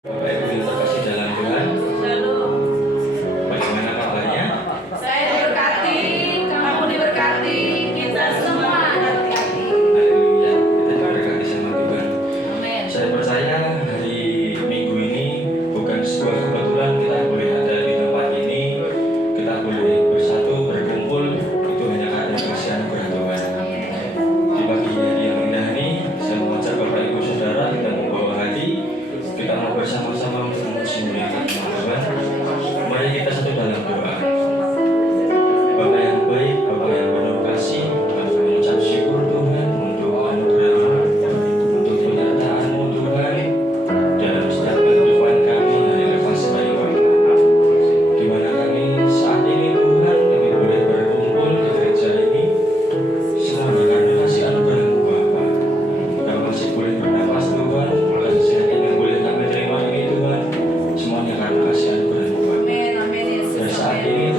Bapak Ibu yang terkasih dalam Tuhan, bagaimana kabarnya? Saya diberkati, kamu diberkati, kita semua hati-hati. Haleluya, kita diberkati sama Tuhan. Amin. Saya percaya hari Minggu ini bukan sebuah kebetulan kita boleh ada di tempat ini, kita boleh bersatu berkumpul, itu hanya karena kasih anugerah Tuhan. Di pagi hari yang indah ini, saya mengajak Bapak Ibu Saudara kita membawa hati, kita mau bersama-sama memuji-muliakan nama Tuhan. Mari kita satu dalam doa. Bapa yang baik, Bapa yang penuh kasih, kami mengucap syukur Tuhan untuk anugerah-Mu, untuk penyertaan-Mu Tuhan dalam setiap kehidupan kami hari lepas hari waktu. Di mana kami saat ini Tuhan, kami boleh berkumpul di gereja ini, semuanya karena kasih anugerah-Mu Bapa. Kami masih boleh bernapas Tuhan, kasih sehat yang boleh kami terima ini Tuhan, semuanya karena kasih anugerah-Mu Bapa. Amin, amin Yesus. Dan saat ini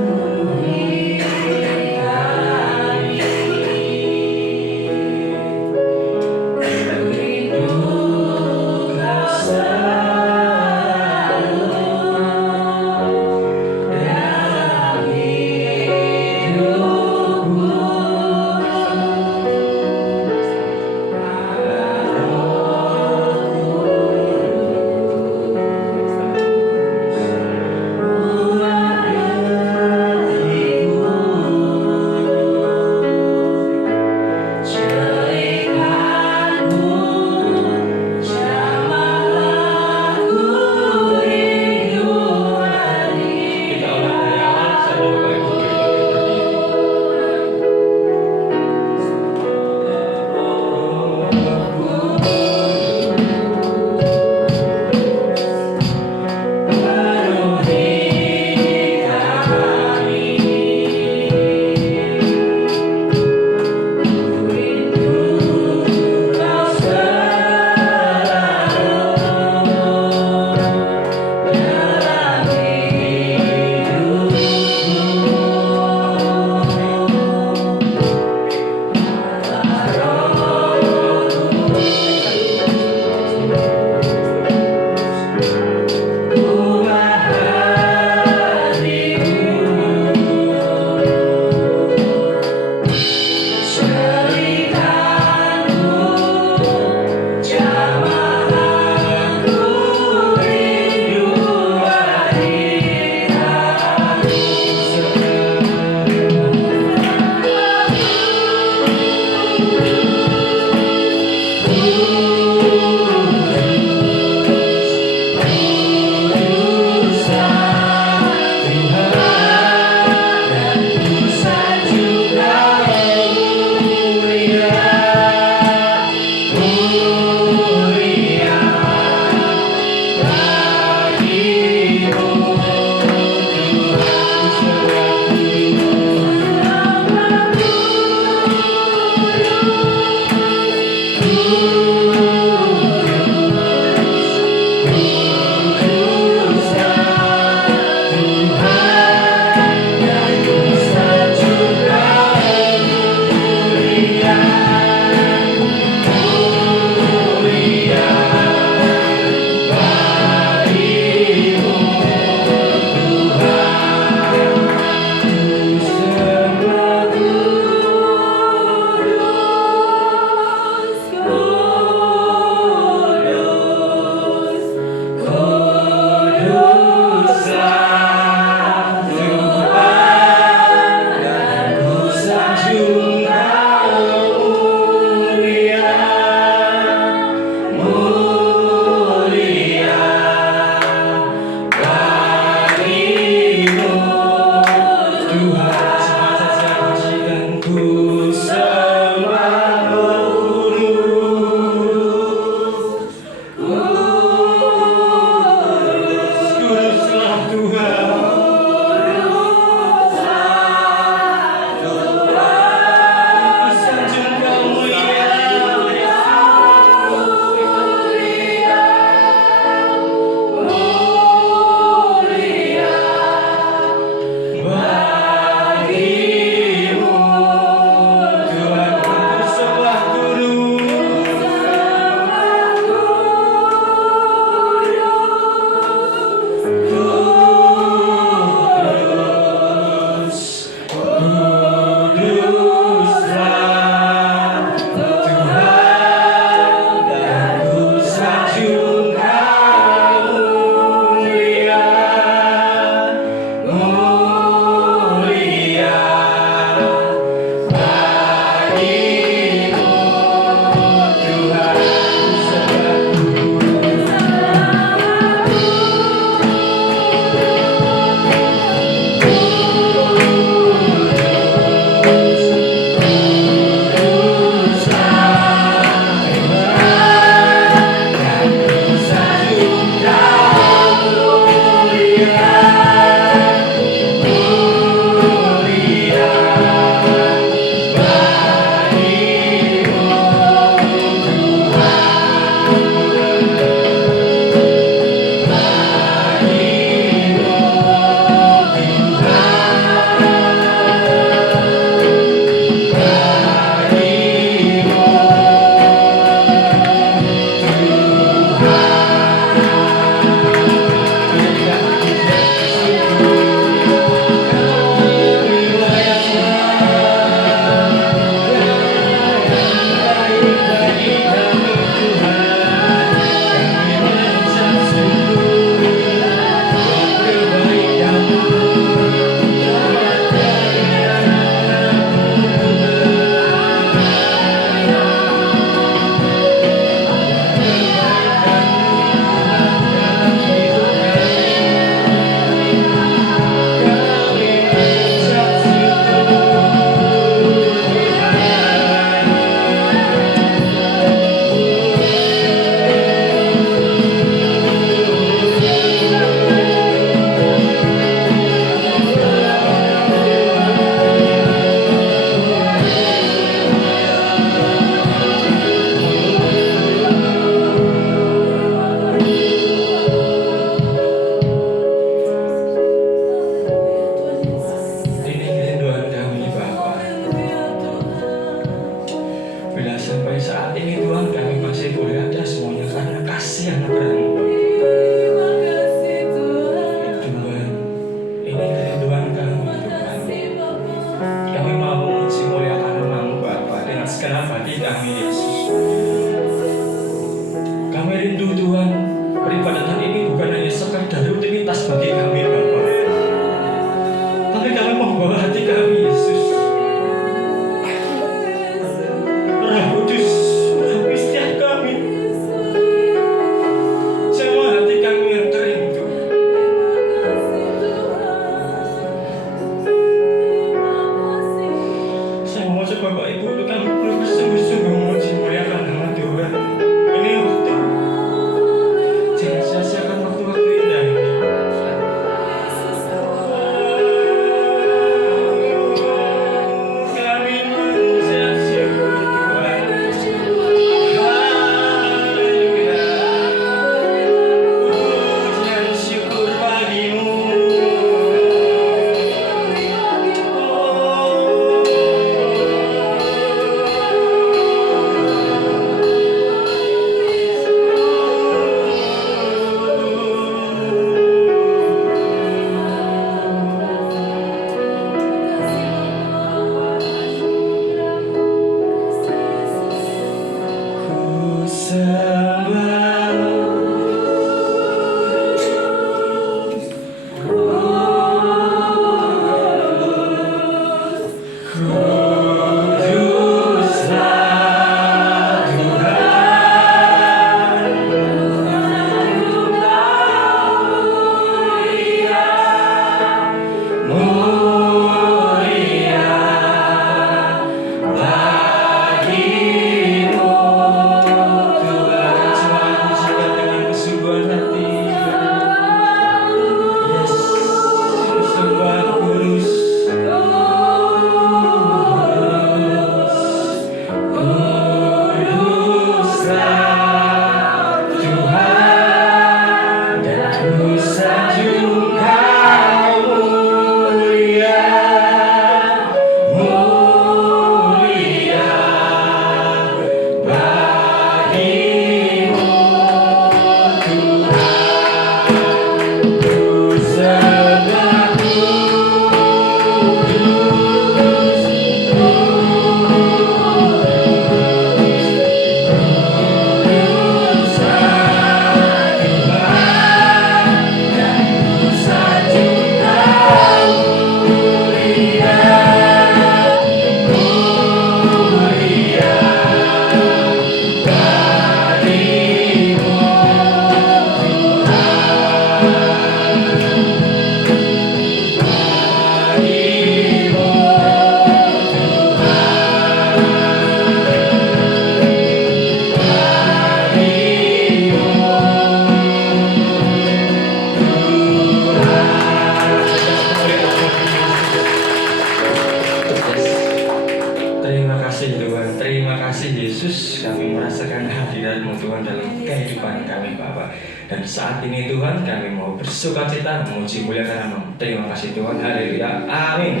saat ini Tuhan kami mau bersukacita memuji muliakan nama. Terima kasih Tuhan. Haleluya. Amin.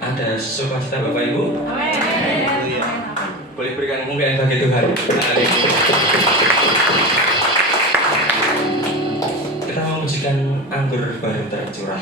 Ada sukacita Bapak Ibu? Boleh berikan kemuliaan bagi Tuhan. Haleluya. Kita memujikan anggur baru tercurah.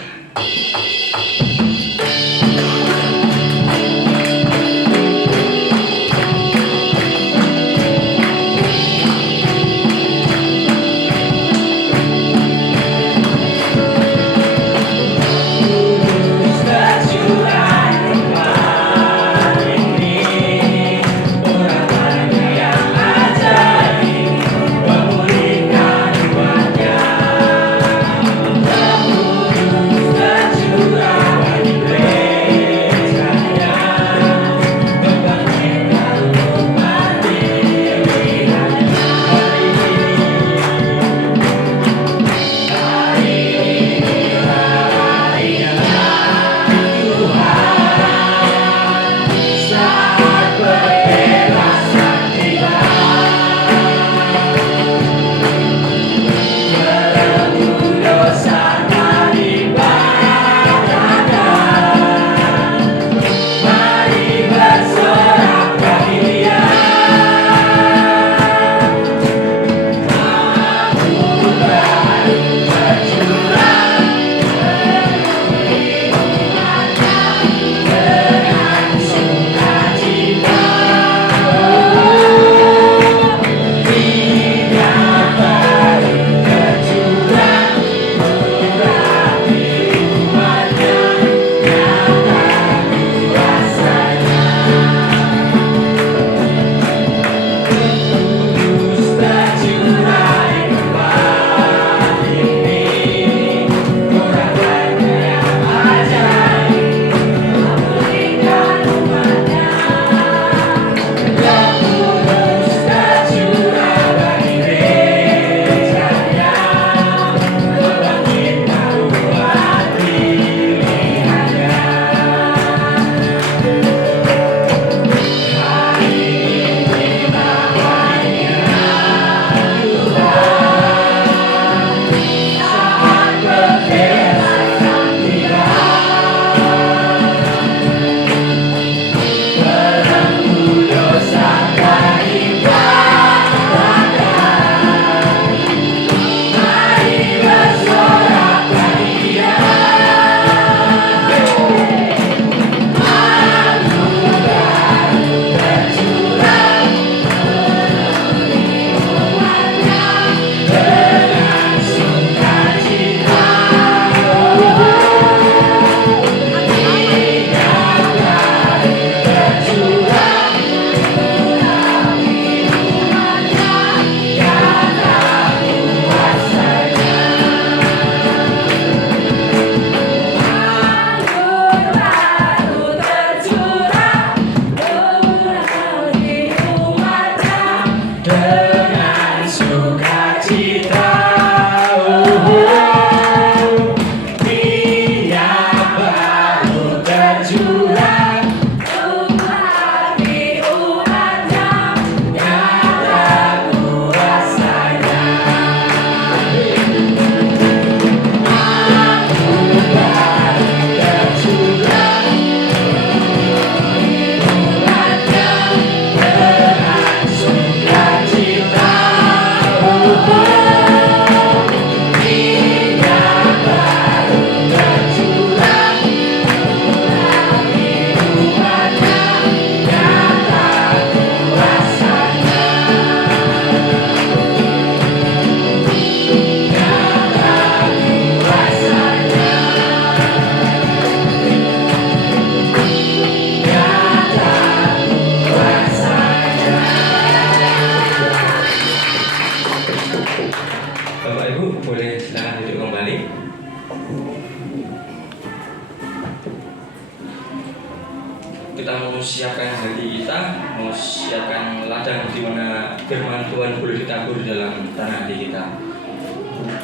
Kita mau siapkan hati kita, mau siapkan ladang di mana firman Tuhan boleh ditabur dalam tanah hati kita.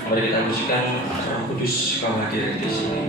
Mari kita musikan Roh Kudus kau hadir di sini.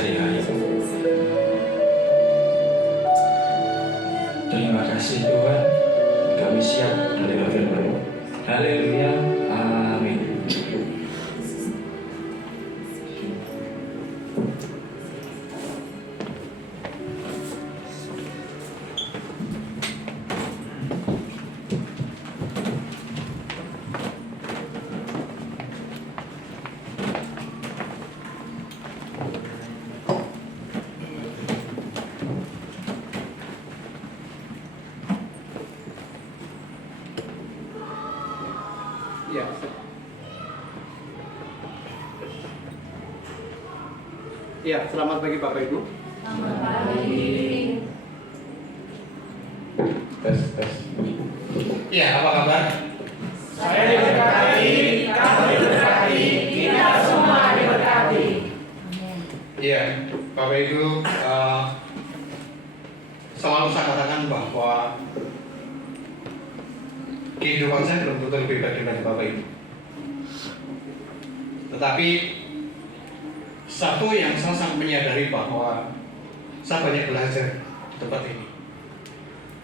sehari-hari. Terima kasih Tuhan, kami siap menerima firman-Mu. Haleluya, amin. Iya. Iya, selamat pagi Bapak Ibu. Selamat pagi. Tes, tes. Iya, apa kabar? Saya diberkati, kamu diberkati, kita semua diberkati. Iya, Bapak Ibu, selalu saya katakan bahwa kehidupan saya belum tentu lebih baik daripada Bapak Ibu. Tetapi satu yang saya sangat menyadari bahwa saya banyak belajar di tempat ini.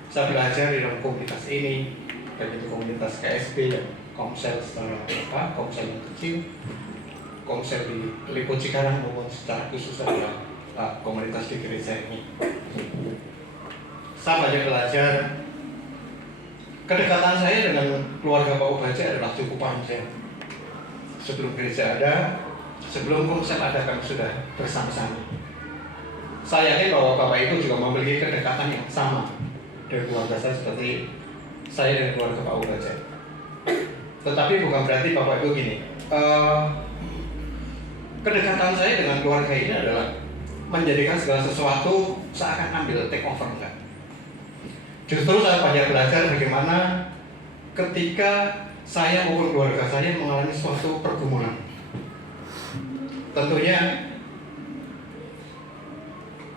Saya belajar di dalam komunitas ini, baik itu komunitas KSB dan komsel secara komsel yang kecil, komsel di Lipo Cikarang maupun secara khusus adalah komunitas di gereja ini. Saya banyak belajar. Kedekatan saya dengan keluarga Pak Ubaja adalah cukup panjang. Sebelum gereja ada, sebelum komsel ada, kami sudah bersama-sama. Saya yakin bahwa Bapak Ibu juga memiliki kedekatan yang sama dengan keluarga saya seperti saya dan keluarga Pak Ubaja. Tetapi bukan berarti Bapak Ibu gini, kedekatan saya dengan keluarga ini adalah menjadikan segala sesuatu seakan ambil take over, enggak. Justru saya banyak belajar bagaimana ketika saya maupun keluarga saya mengalami suatu pergumulan. Tentunya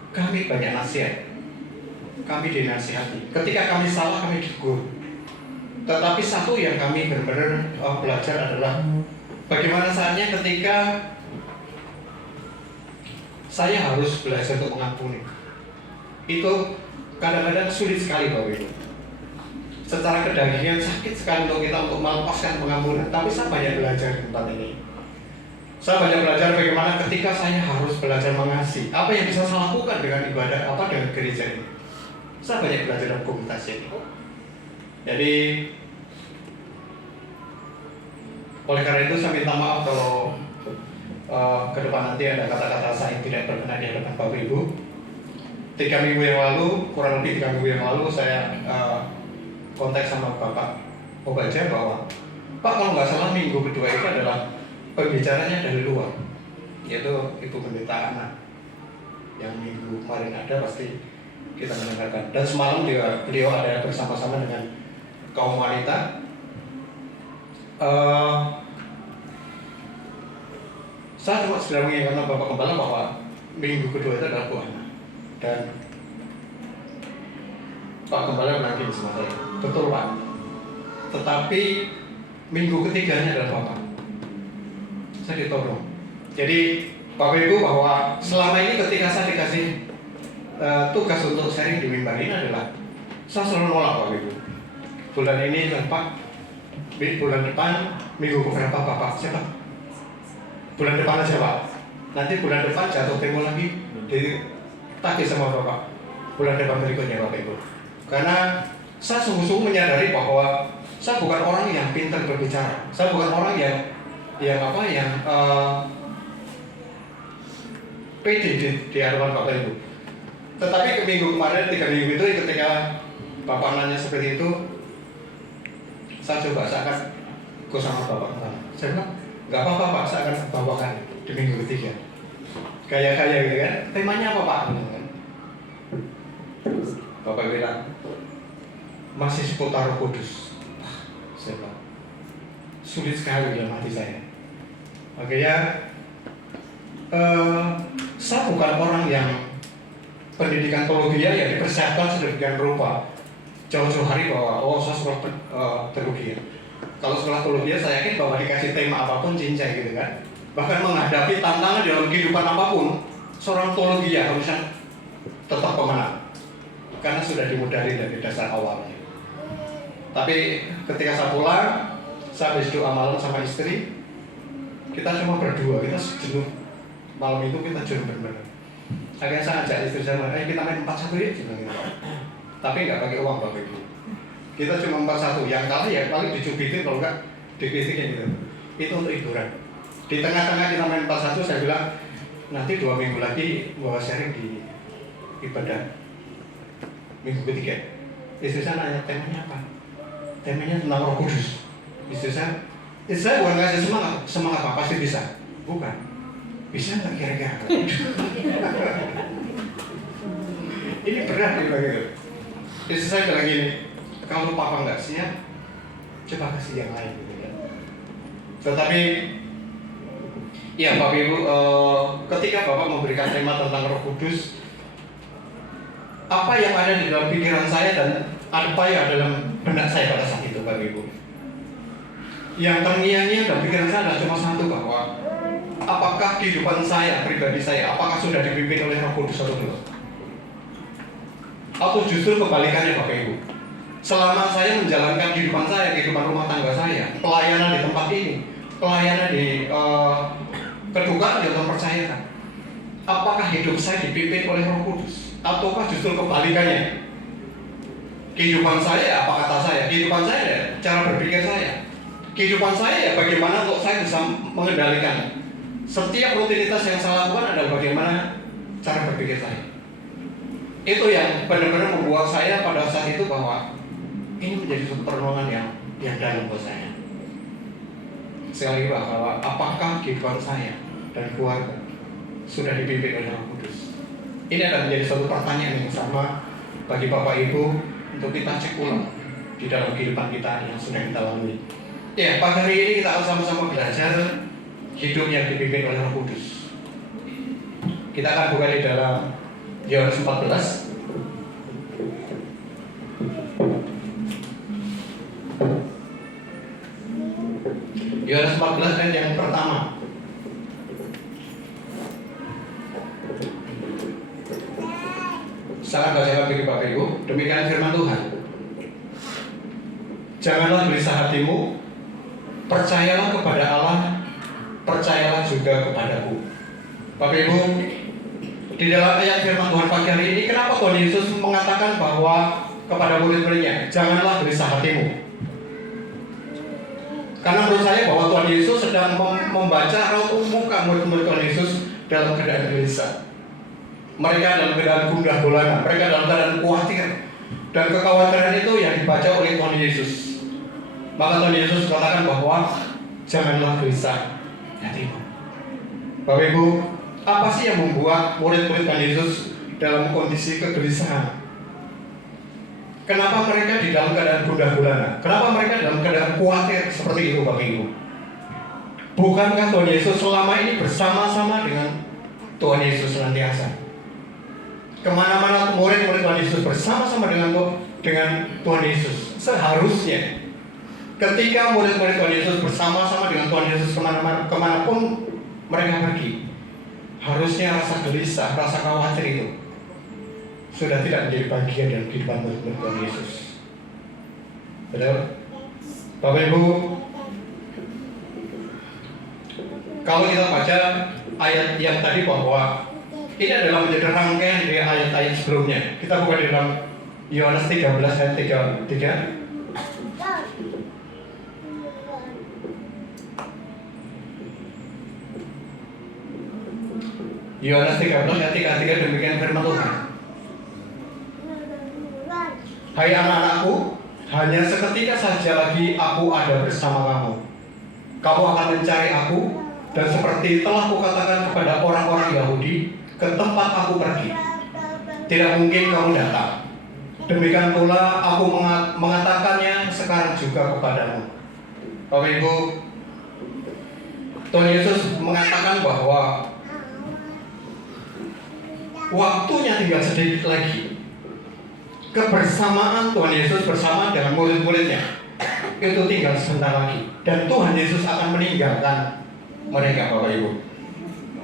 kami banyak nasihat, kami dinasihati. Ketika kami salah, kami ditegur. Tetapi satu yang kami benar-benar belajar adalah bagaimana saatnya ketika saya harus belajar untuk mengampuni. Itu kadang-kadang sulit sekali Bapak Ibu. Secara kedagingan sakit sekali untuk kita untuk melepaskan pengampunan. Tapi saya banyak belajar di tempat ini. Saya banyak belajar bagaimana ketika saya harus belajar mengasihi. Apa yang bisa saya lakukan dengan ibadah, dengan gereja ini. Saya banyak belajar dalam komunitas ini. Jadi oleh karena itu saya minta maaf kalau ke depan nanti ada kata-kata saya yang tidak berkenan di hadapan Bapak Ibu. 3 minggu yang lalu, kurang lebih 3 minggu yang lalu saya kontak sama Bapak Obaja bahwa Pak, kalau nggak salah minggu kedua itu adalah pembicaranya dari luar, yaitu Ibu Pendeta Ana yang minggu kemarin ada, pasti kita mendengarkan. Dan semalam beliau ada bersama-sama dengan kaum wanita. Saya cuma segera mengingatkan Bapak Gembala bahwa minggu kedua itu adalah Bu Ana. Dan Pak Gembala bilang gini sama saya, betul Pak, tetapi minggu ketiganya adalah Bapak. Saya ditolong. Jadi Bapak Ibu, bahwa selama ini ketika saya dikasih tugas untuk sharing di mimbar ini adalah saya selalu nolak Bapak Ibu. Bulan ini Pak, bulan depan minggu keberapa Bapak? Siapa? Bulan depan aja Pak. Nanti bulan depan jatuh tempo lagi ditagih sama Bapak. Bulan depan berikutnya Bapak Ibu. Karena saya sungguh-sungguh menyadari bahwa saya bukan orang yang pintar berbicara. Saya bukan orang yang pede di hadapan Bapak Ibu. Tetapi ke minggu kemarin, 3 minggu itu ketika Bapak nanya seperti itu, saya coba seakan ikut sama Bapak. Saya bilang, nggak apa-apa Pak, saya akan bawakan di minggu ketiga. Gaya-gaya gitu kan, temanya apa Pak? Bapak bilang, masih seputar Roh Kudus. Saya bilang, sulit sekali dalam hati saya. Makanya saya bukan orang yang pendidikan teologi ya dipersiapkan sedemikian rupa jauh-jauh hari bahwa saya sekolah teologi. Kalau sekolah teologi saya yakin bahwa dikasih tema apapun cincai gitu kan. Bahkan menghadapi tantangan dalam kehidupan apapun, seorang teologi ya harusnya tetap pemenang, karena sudah dimodali dari dasar awalnya. Tapi ketika saya pulang, saya habis doa malam sama istri, kita cuma berdua, kita jenuh. Malam itu kita jenuh benar-benar. Akhirnya saya ajak istri saya, kita main 4-1 ya, gitu. Tapi nggak pakai uang Bapak Ibu. Kita cuma 4-1, yang kalah ya paling dicubitin, kalau nggak dikritiknya gitu. Itu untuk hiburan. Di tengah-tengah kita main 4-1, saya bilang, nanti 2 minggu lagi bawa sharing di ibadah minggu ketiga. Istri saya nanya, temanya apa? Temanya tentang Roh Kudus. Istri saya bukan ngasih semangat apa, pasti bisa. Bukan. Bisa nggak kira-kira? Ini berat nih begitu. Istri saya bilang gini, kalau papa nggak siap, coba kasih yang lain gitu ya. Tetapi ya Bapak Ibu, ketika Bapak memberikan tema tentang Roh Kudus, apa yang ada di dalam pikiran saya dan apa yang ada dalam benak saya pada saat itu Bapak Ibu, yang terngiang-ngiang dalam pikiran saya adalah cuma satu, bahwa apakah kehidupan saya, pribadi saya, apakah sudah dipimpin oleh Roh Kudus atau belum? Atau justru kebalikannya Bapak Ibu, selama saya menjalankan kehidupan saya, kehidupan rumah tangga saya, pelayanan di tempat ini, pelayanan di kedukaan yang terpercayakan, apakah hidup saya dipimpin oleh Roh Kudus, ataukah justru kebalikannya? Kehidupan saya, apa kata saya? Kehidupan saya, cara berpikir saya, kehidupan saya, bagaimana untuk saya bisa mengendalikan setiap rutinitas yang saya lakukan adalah bagaimana cara berpikir saya. Itu yang benar-benar membuat saya pada saat itu bahwa ini menjadi suatu perenungan yang dalam buat saya. Sekali lagi bahwa apakah kehidupan saya dan keluarga sudah dipimpin oleh Roh Kudus? Ini adalah menjadi suatu pertanyaan yang sama bagi Bapak Ibu untuk kita cek ulang di dalam kehidupan kita yang sudah kita lalui. Ya, pagi hari ini kita akan sama-sama belajar hidup yang dipimpin oleh Roh Kudus. Kita akan buka di dalam Yohanes 14. Yohanes 14 ayat yang pertama. Saya bacakan bagi Bapak Ibu, demikian firman Tuhan. Janganlah gelisah hatimu, percayalah kepada Allah, percayalah juga kepadaku. Bapak Ibu, di dalam ayat firman Tuhan pagi hari ini, kenapa Tuhan Yesus mengatakan bahwa kepada murid-muridnya, janganlah gelisah hatimu? Karena menurut saya bahwa Tuhan Yesus sedang membaca raut muka murid-murid Tuhan Yesus dalam keadaan gelisah. Mereka dalam keadaan gundah gulana, mereka dalam keadaan khawatir, dan kekhawatiran itu yang dibaca oleh Tuhan Yesus. Maka Tuhan Yesus katakan bahwa janganlah gelisah hatimu. Bapak Ibu, apa sih yang membuat murid-murid Tuhan Yesus dalam kondisi kegelisahan? Kenapa mereka di dalam keadaan gundah gulana? Kenapa mereka dalam keadaan khawatir seperti itu Bapak Ibu? Bukankah Tuhan Yesus selama ini bersama-sama dengan Tuhan Yesus senantiasa? Kemana-mana murid-murid Tuhan Yesus bersama-sama dengan Tuhan Yesus. Seharusnya ketika murid-murid Tuhan Yesus bersama-sama dengan Tuhan Yesus kemanapun mereka pergi, harusnya rasa gelisah, rasa khawatir itu sudah tidak menjadi bagian dari kehidupan murid-murid Tuhan Yesus. Betul? Bapak Ibu, kalau kita baca ayat yang tadi bahwa ini adalah menjadi rangkaian dari ayat-ayat sebelumnya. Kita buka di dalam Yohanes 13 ayat 33. Yohanes 13 ayat 33, demikian firman Tuhan. Hai anak-anakku, hanya seketika saja lagi aku ada bersama kamu. Kamu akan mencari aku, dan seperti telah kukatakan kepada orang-orang Yahudi, ke tempat aku pergi, tidak mungkin kamu datang. Demikian pula aku mengatakannya sekarang juga kepadamu. Bapak Ibu, Tuhan Yesus mengatakan bahwa waktunya tinggal sedikit lagi. Kebersamaan Tuhan Yesus bersama dengan murid-muridnya itu tinggal sebentar lagi, dan Tuhan Yesus akan meninggalkan mereka Bapak Ibu.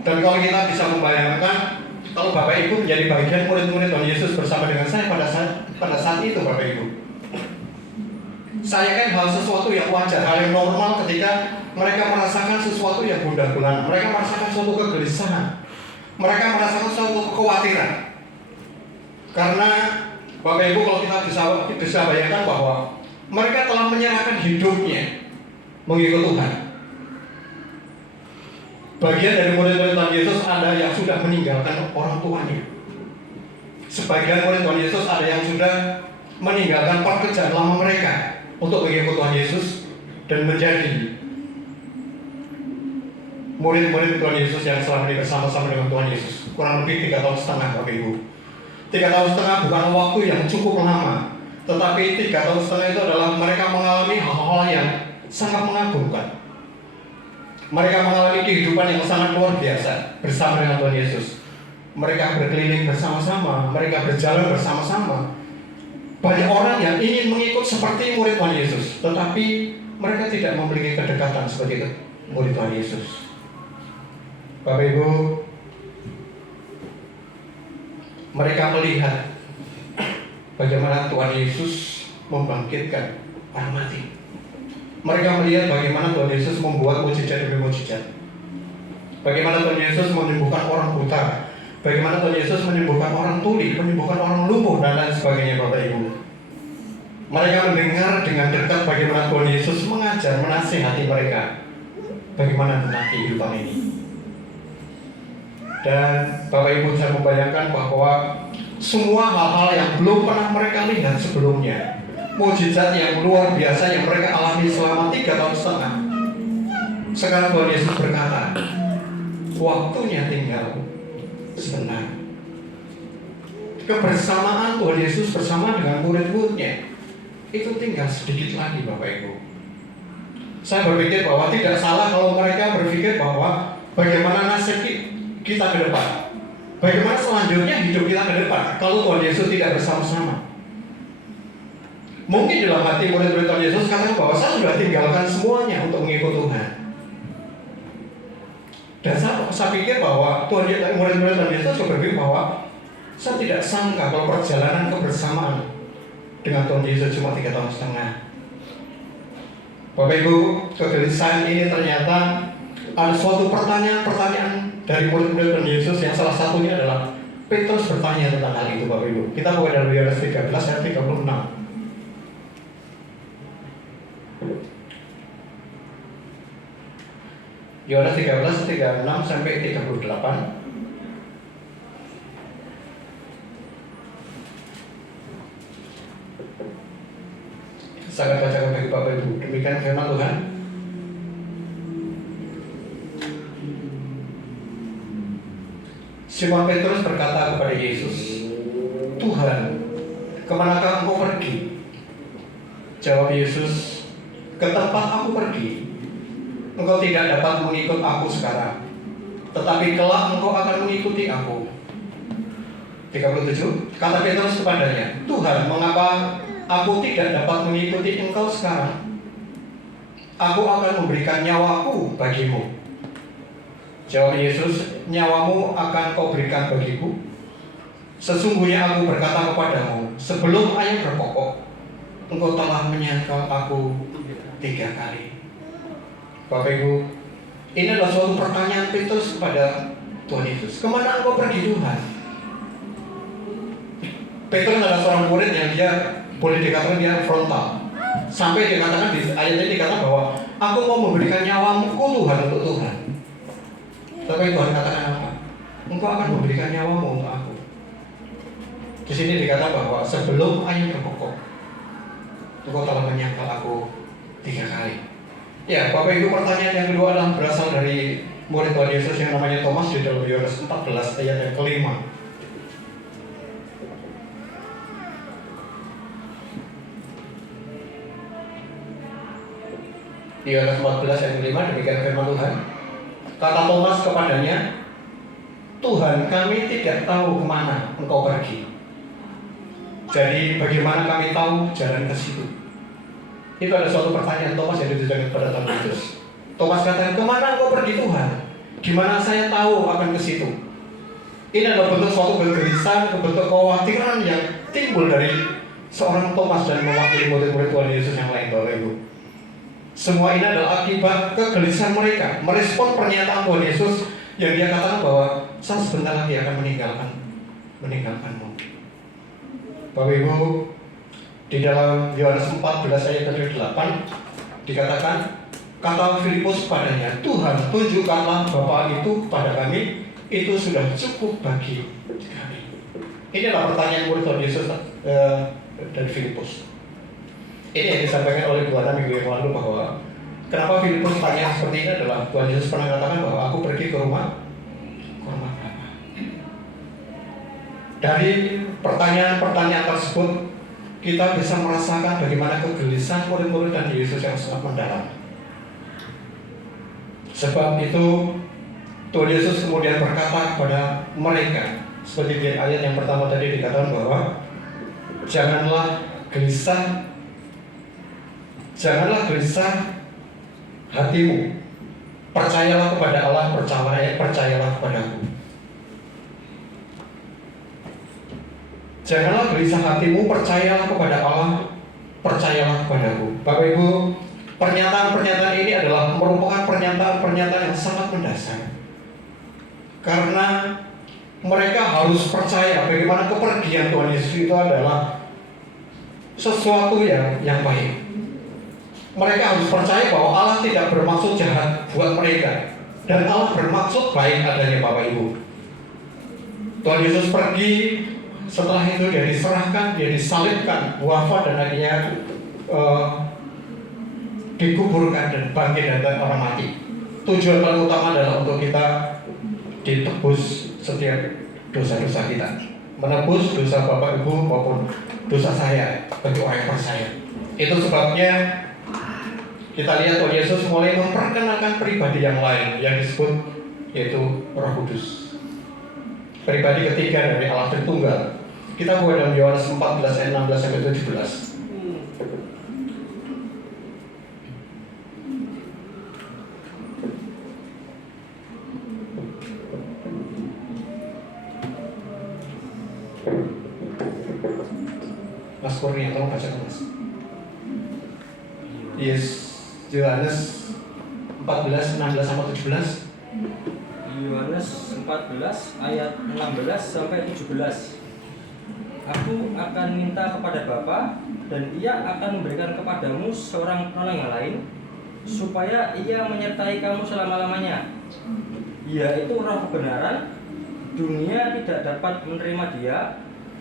Dan kalau kita bisa membayangkan kalau Bapak Ibu menjadi bagian murid-murid Tuhan Yesus bersama dengan saya pada saat itu, Bapak Ibu. Saya kan hal sesuatu yang wajar, hal yang normal ketika mereka merasakan sesuatu yang gundah gulana, mereka merasakan suatu kegelisahan, mereka merasakan suatu kekhawatiran. Karena Bapak Ibu, kalau kita bisa bayangkan bahwa mereka telah menyerahkan hidupnya mengikut Tuhan. Bagian dari murid-murid Tuhan Yesus ada yang sudah meninggalkan orang tuanya. Sebagian murid Tuhan Yesus ada yang sudah meninggalkan pekerjaan lama mereka untuk mengikut Tuhan Yesus dan menjadi murid-murid Tuhan Yesus yang selama ini bersama-sama dengan Tuhan Yesus. Kurang lebih 3 tahun setengah, Bapak Ibu. 3 tahun setengah bukan waktu yang cukup lama, tetapi 3 tahun setengah itu adalah mereka mengalami hal-hal yang sangat mengagumkan. Mereka mengalami kehidupan yang sangat luar biasa bersama dengan Tuhan Yesus. Mereka berkeliling bersama-sama, mereka berjalan bersama-sama. Banyak orang yang ingin mengikut seperti murid Tuhan Yesus, tetapi mereka tidak memiliki kedekatan seperti murid Tuhan Yesus. Bapak Ibu, mereka melihat bagaimana Tuhan Yesus membangkitkan orang mati. Mereka melihat bagaimana Tuhan Yesus membuat mujizat demi mujizat. Bagaimana Tuhan Yesus menyembuhkan orang buta, bagaimana Tuhan Yesus menyembuhkan orang tuli, menyembuhkan orang lumpuh, dan lain sebagainya, Bapak Ibu. Mereka mendengar dengan dekat bagaimana Tuhan Yesus mengajar, menasihati mereka bagaimana tentang kehidupan ini. Dan Bapak Ibu, saya membayangkan bahwa semua hal-hal yang belum pernah mereka lihat sebelumnya, mujizat yang luar biasa yang mereka alami selama 3 tahun setengah, sekarang Tuhan Yesus berkata, waktunya tinggal sebentar. Kebersamaan Tuhan Yesus bersama dengan murid-muridnya itu tinggal sedikit lagi, Bapak Ibu. Saya berpikir bahwa tidak salah kalau mereka berpikir bahwa bagaimana nasib kita ke depan, bagaimana selanjutnya hidup kita ke depan kalau Tuhan Yesus tidak bersama-sama. Mungkin dalam hati murid-murid Tuhan Yesus katakan bahwa saya sudah tinggalkan semuanya untuk mengikut Tuhan. Dan saya pikir bahwa murid-murid Tuhan Yesus juga berpikir bahwa saya tidak sangka kalau perjalanan kebersamaan dengan Tuhan Yesus cuma 3 tahun setengah. Bapak Ibu, kegelisahan ini ternyata ada suatu pertanyaan dari murid-murid Tuhan Yesus yang salah satunya adalah Petrus bertanya tentang hal itu, Bapak Ibu. Kita buka dalam Yohanes 13 ayat 36. Yohanes 13, 36 sampai 38. Saya akan bacakan bagi Bapak Ibu. Demikian firman Tuhan. Simon Petrus berkata kepada Yesus, Tuhan, kemanakah Engkau pergi? Jawab Yesus, ke tempat aku pergi Engkau tidak dapat mengikut aku sekarang, tetapi kelak engkau akan mengikuti aku. 37. Kata Petrus kepadanya, Tuhan, mengapa aku tidak dapat mengikuti engkau sekarang? Aku akan memberikan nyawaku bagimu. Jawab Yesus, nyawamu akan kau berikan bagiku? Sesungguhnya aku berkata kepadamu, sebelum ayam berkokok, engkau telah menyangkal aku 3 kali. Bapak Ibu, ini adalah suatu pertanyaan Petrus kepada Tuhan Yesus. Kemana engkau pergi, Tuhan? Petrus adalah seorang murid yang dia boleh dikatakan dia frontal. Sampai dikatakan di ayat ini dikatakan bahwa aku mau memberikan nyawamu Tuhan untuk Tuhan. Tapi Tuhan katakan apa? Engkau akan memberikan nyawamu untuk aku. Di sini dikatakan bahwa sebelum ayam berkokok, engkau telah menyangkal aku 3 kali. Ya, Bapak Ibu, pertanyaan yang kedua adalah berasal dari murid Tuhan Yesus yang namanya Thomas di dalam Yohanes 14 ayat yang ke-5. Yohanes 14 ayat ke-5, demikian firman Tuhan. Kata Thomas kepadanya, Tuhan, kami tidak tahu kemana engkau pergi. Jadi bagaimana kami tahu jalan ke situ? Itu ada suatu pertanyaan Thomas yang ditujukan kepada Tuhan Yesus. Thomas katakan, kemana engkau pergi, Tuhan? Gimana saya tahu akan ke situ? Ini adalah bentuk suatu kegelisahan, bentuk kekhawatiran yang timbul dari seorang Thomas dan mewakili murid-murid Tuhan Yesus yang lain, Bapak Ibu. Semua ini adalah akibat kegelisahan mereka merespon pernyataan Tuhan Yesus yang dia katakan bahwa saya sebentar lagi akan meninggalkanmu. Bapak Ibu, di dalam Yohanes 14 ayat 8 dikatakan, kata Filipus padanya, Tuhan tunjukkanlah Bapa itu kepada kami, itu sudah cukup bagi kami. Ini adalah pertanyaan murid Tuhan Yesus dari Filipus. Ini yang disampaikan oleh Tuhan minggu yang lalu bahwa kenapa Filipus tanya seperti ini adalah Tuhan Yesus pernah katakan bahwa aku pergi ke rumah Bapa. Dari pertanyaan-pertanyaan tersebut kita bisa merasakan bagaimana kegelisahan murid-murid dan Yesus yang sangat mendalam. Sebab itu Tuhan Yesus kemudian berkata kepada mereka, seperti di ayat yang pertama tadi dikatakan bahwa janganlah gelisah hatimu, percayalah kepada Allah, percayalah kepadaku. Janganlah gelisah hatimu, percayalah kepada Allah, percayalah kepadaku. Bapak Ibu, pernyataan-pernyataan ini adalah merupakan pernyataan-pernyataan yang sangat mendasar. Karena mereka harus percaya bagaimana kepergian Tuhan Yesus itu adalah sesuatu yang baik. Mereka harus percaya bahwa Allah tidak bermaksud jahat buat mereka, dan Allah bermaksud baik adanya, Bapak Ibu. Tuhan Yesus pergi, setelah itu dia diserahkan, dia disalibkan, wafat, dan akhirnya dikuburkan dan bangkit dari orang mati. Tujuan paling utama adalah untuk kita ditebus setiap dosa-dosa kita, menebus dosa Bapak Ibu maupun dosa saya bagi orang yang percaya. Itu sebabnya kita lihat Tuhan Yesus mulai memperkenalkan pribadi yang lain yang disebut yaitu Roh Kudus, pribadi ketiga dari Allah Tritunggal. Kita buat dalam Yohanes 14 ayat 16 sampai 17. Mas Kurnia, tolong baca Mas. Yes, Yohanes 14, 16 sampai 17. Yohanes 14 ayat 16 sampai 17. Aku akan minta kepada Bapa, dan Ia akan memberikan kepadamu seorang penolong yang lain, supaya Ia menyertai kamu selama-lamanya, yaitu Roh kebenaran. Dunia tidak dapat menerima Dia,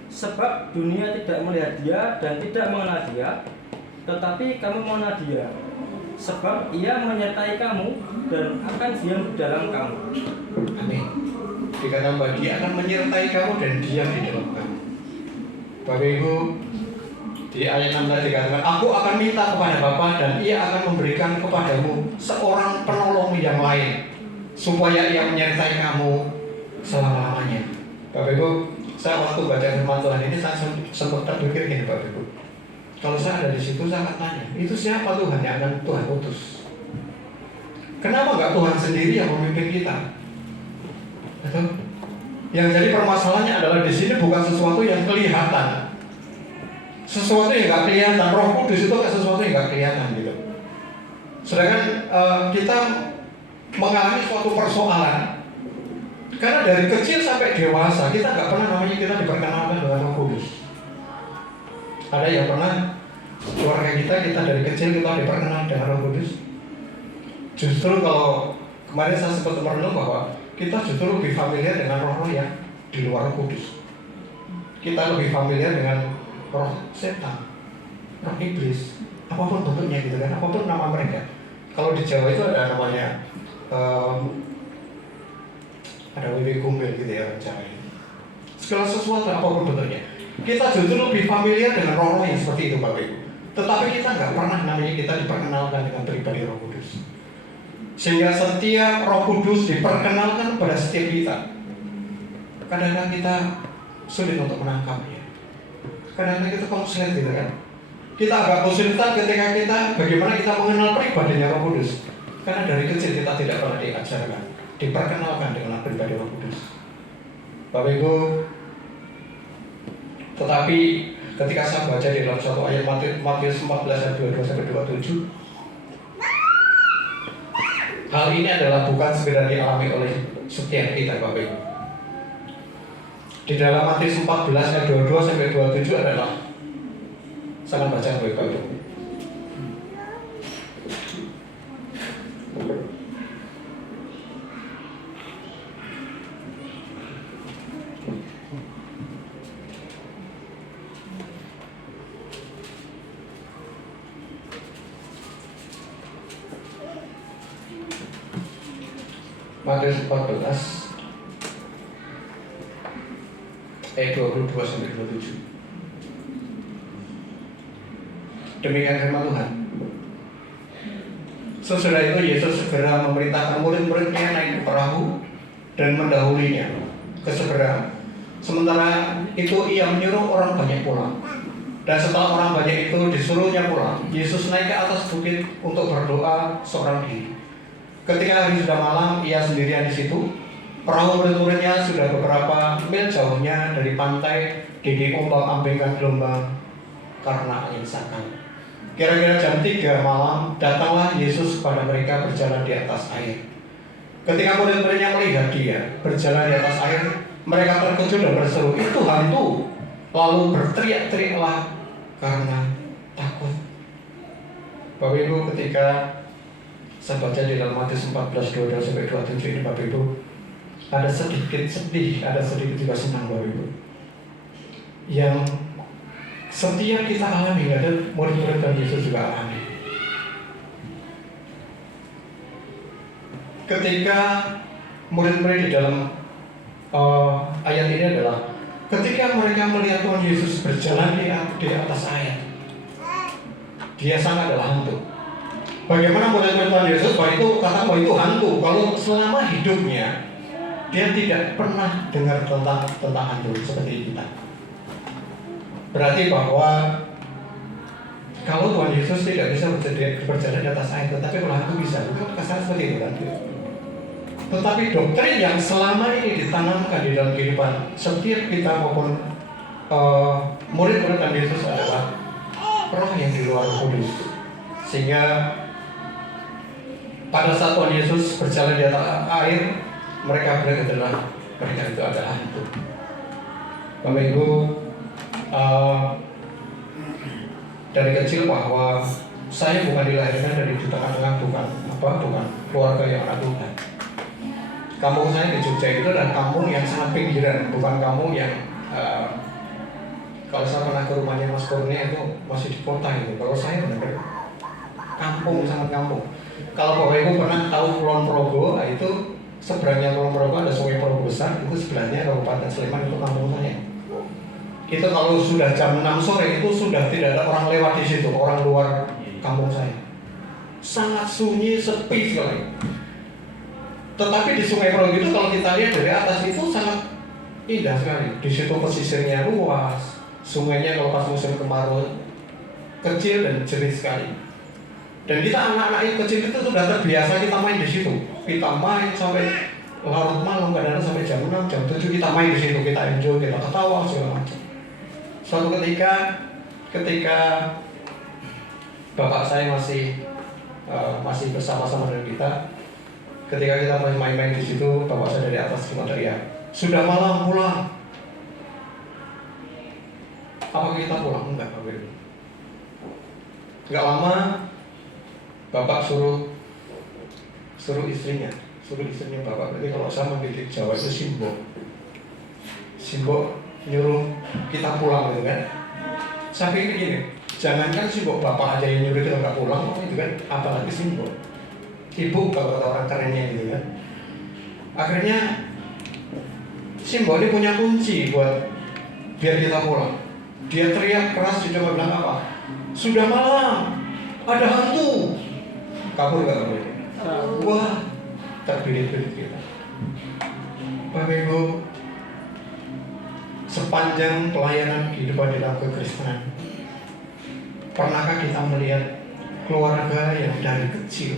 sebab dunia tidak melihat Dia dan tidak mengenal Dia. Tetapi kamu mengenal Dia, sebab Ia menyertai kamu dan akan diam di dalam kamu. Amin. Dikatakan bahwa Dia akan menyertai kamu dan diam di dalam kamu. Bapak Ibu, di ayat 16 dikatakan, aku akan minta kepada Bapa dan Ia akan memberikan kepadamu seorang penolong yang lain, supaya Ia menyertai kamu selama-lamanya. Bapak Ibu, saya waktu baca firman Tuhan ini saya sempat terpikir gini, Bapak Ibu. Kalau saya ada di situ, saya akan tanya, itu siapa Tuhan yang akan Tuhan utus? Kenapa nggak Tuhan sendiri yang memimpin kita? Betul? Yang jadi permasalahannya adalah di sini bukan sesuatu yang kelihatan, sesuatu yang nggak kelihatan. Roh Kudus itu sesuatu yang nggak kelihatan gitu. Sedangkan kita mengalami suatu persoalan karena dari kecil sampai dewasa kita nggak pernah namanya kita diperkenalkan dengan Roh Kudus. Ada yang pernah keluarga kita dari kecil kita diperkenalkan dengan Roh Kudus? Justru kalau kemarin saya sempat merenung bahwa kita justru lebih familiar dengan roh-roh yang di luar Roh Kudus. Kita lebih familiar dengan roh setan, roh iblis, apapun bentuknya gitu kan, apapun nama mereka. Kalau di Jawa itu ada namanya ada Wewe Gombel gitu ya orang Jawa ini. Segala sesuatu apapun bentuknya, kita justru lebih familiar dengan roh-roh yang seperti itu, Bapak Ibu. Tetapi kita nggak pernah namanya kita diperkenalkan dengan pribadi Roh Kudus. Sehingga setiap Roh Kudus diperkenalkan pada setiap kita. Kadang-kadang kita sulit untuk menangkapnya. Kadang-kadang kita konslet gitu kan. Kita agak kesulitan ketika kita bagaimana kita mengenal pribadinya Roh Kudus. Karena dari kecil kita tidak pernah diajarkan, diperkenalkan dengan pribadi Roh Kudus. Bapak Ibu, tetapi ketika saya baca di dalam satu ayat Matius 14 ayat 22 sampai 27, hal ini adalah bukan sekedar dialami oleh setiap kita, Bapak Ibu. Di dalam Matius 14 ayat 22 sampai 27 adalah, saya akan baca Bapak Ibu. Matius 14 ayat 22 sampai 27. Demikian firman Tuhan. Sesudah itu Yesus segera memerintahkan murid-muridnya naik ke perahu dan mendahulinya ke seberang. Sementara itu ia menyuruh orang banyak pulang. Dan setelah orang banyak itu disuruhnya pulang, Yesus naik ke atas bukit untuk berdoa seorang diri. Ketika hari sudah malam, ia sendirian di situ. Perahu murid-muridnya sudah beberapa mil jauhnya dari pantai, diombang-ambingkan gelombang karena angin sakang. Kira-kira jam 3 malam, datanglah Yesus kepada mereka berjalan di atas air. Ketika murid-muridnya melihat dia berjalan di atas air, mereka terkejut dan berseru, "Itu hantu!" Lalu berteriak-teriaklah karena takut. Bapak Ibu, ketika saya baca di dalam Matius 14, 22 sampai 27 ini, Bapak Ibu, ada sedikit sedih, ada sedikit juga senang, Bapak Ibu. Yang setiap kita alami, ada murid-murid dan Yesus juga alami. Ketika murid-murid di dalam ayat ini adalah ketika mereka melihat Tuhan Yesus berjalan di atas air, dia sangat adalah hantu. Bagaimana murid-murid Tuhan Yesus bahwa itu kata bahwa itu hantu, kalau selama hidupnya dia tidak pernah dengar tentang hantu seperti kita. Berarti bahwa kalau Tuhan Yesus tidak bisa berjalan di atas air, tetapi kalau hantu bisa, bukan kasar seperti itu kan? Tetapi doktrin yang selama ini ditanamkan di dalam kehidupan setiap kita maupun murid-murid Tuhan Yesus adalah roh yang di luar kudus, sehingga pada saat Tuhan Yesus berjalan di atas air, mereka adalah mereka itu adalah hantu. Bapak Ibu, dari kecil bahwa saya bukan dilahirkan dari tengah-tengah, bukan keluarga yang ada Tuhan. Kampung saya di Jogja itu adalah kampung yang sangat pinggiran, bukan kampung yang kalau saya pernah ke rumahnya Mas Kurnia itu masih di kota itu. Kalau saya benar-benar kampung, sangat kampung. Kalau Bapak Ibu pernah tahu Kulon Progo, itu seberangnya Kulon Progo ada Sungai Progo besar, itu sebelahnya Kabupaten Sleman, itu kampung saya. Itu kalau sudah jam 6 sore itu sudah tidak ada orang lewat di situ, orang luar kampung saya. Sangat sunyi, sepi sekali. Tetapi di Sungai Progo itu kalau kita lihat dari atas itu sangat indah sekali. Di situ pesisirnya luas, sungainya kalau pas musim kemarau kecil dan jernih sekali. Dan kita anak-anak yang kecil itu sudah terbiasa kita main di situ. Kita main sampai larut malam, kadang-kadang sampai jam 6, jam 7 kita main di situ, kita enjoy, kita ketawa segala macam. Suatu ketika bapak saya masih bersama-sama dengan kita, ketika kita main-main di situ, bapak saya dari atas cuma teriak, "Sudah malam, pulang." Apa kita pulang? Enggak, Bapak Ibu. Enggak lama, bapak suruh istrinya bapak. Berarti kalau saya memilih Jawa itu Simbo nyuruh kita pulang gitu kan. Saya pikir gini, jangankan Simbo bapak aja yang nyuruh kita nggak pulang, itu kan apalagi Simbo. Ibu kalau kata orang kerennya gitu kan. Akhirnya Simbo ini punya kunci buat biar kita pulang. Dia teriak keras, dia coba bilang apa? "Sudah malam, ada hantu." Kabur gak kabur? Wah, terbirit-birit kita. Bapak Ibu, sepanjang pelayanan kehidupan di dalam kekristenan, pernahkah kita melihat keluarga yang dari kecil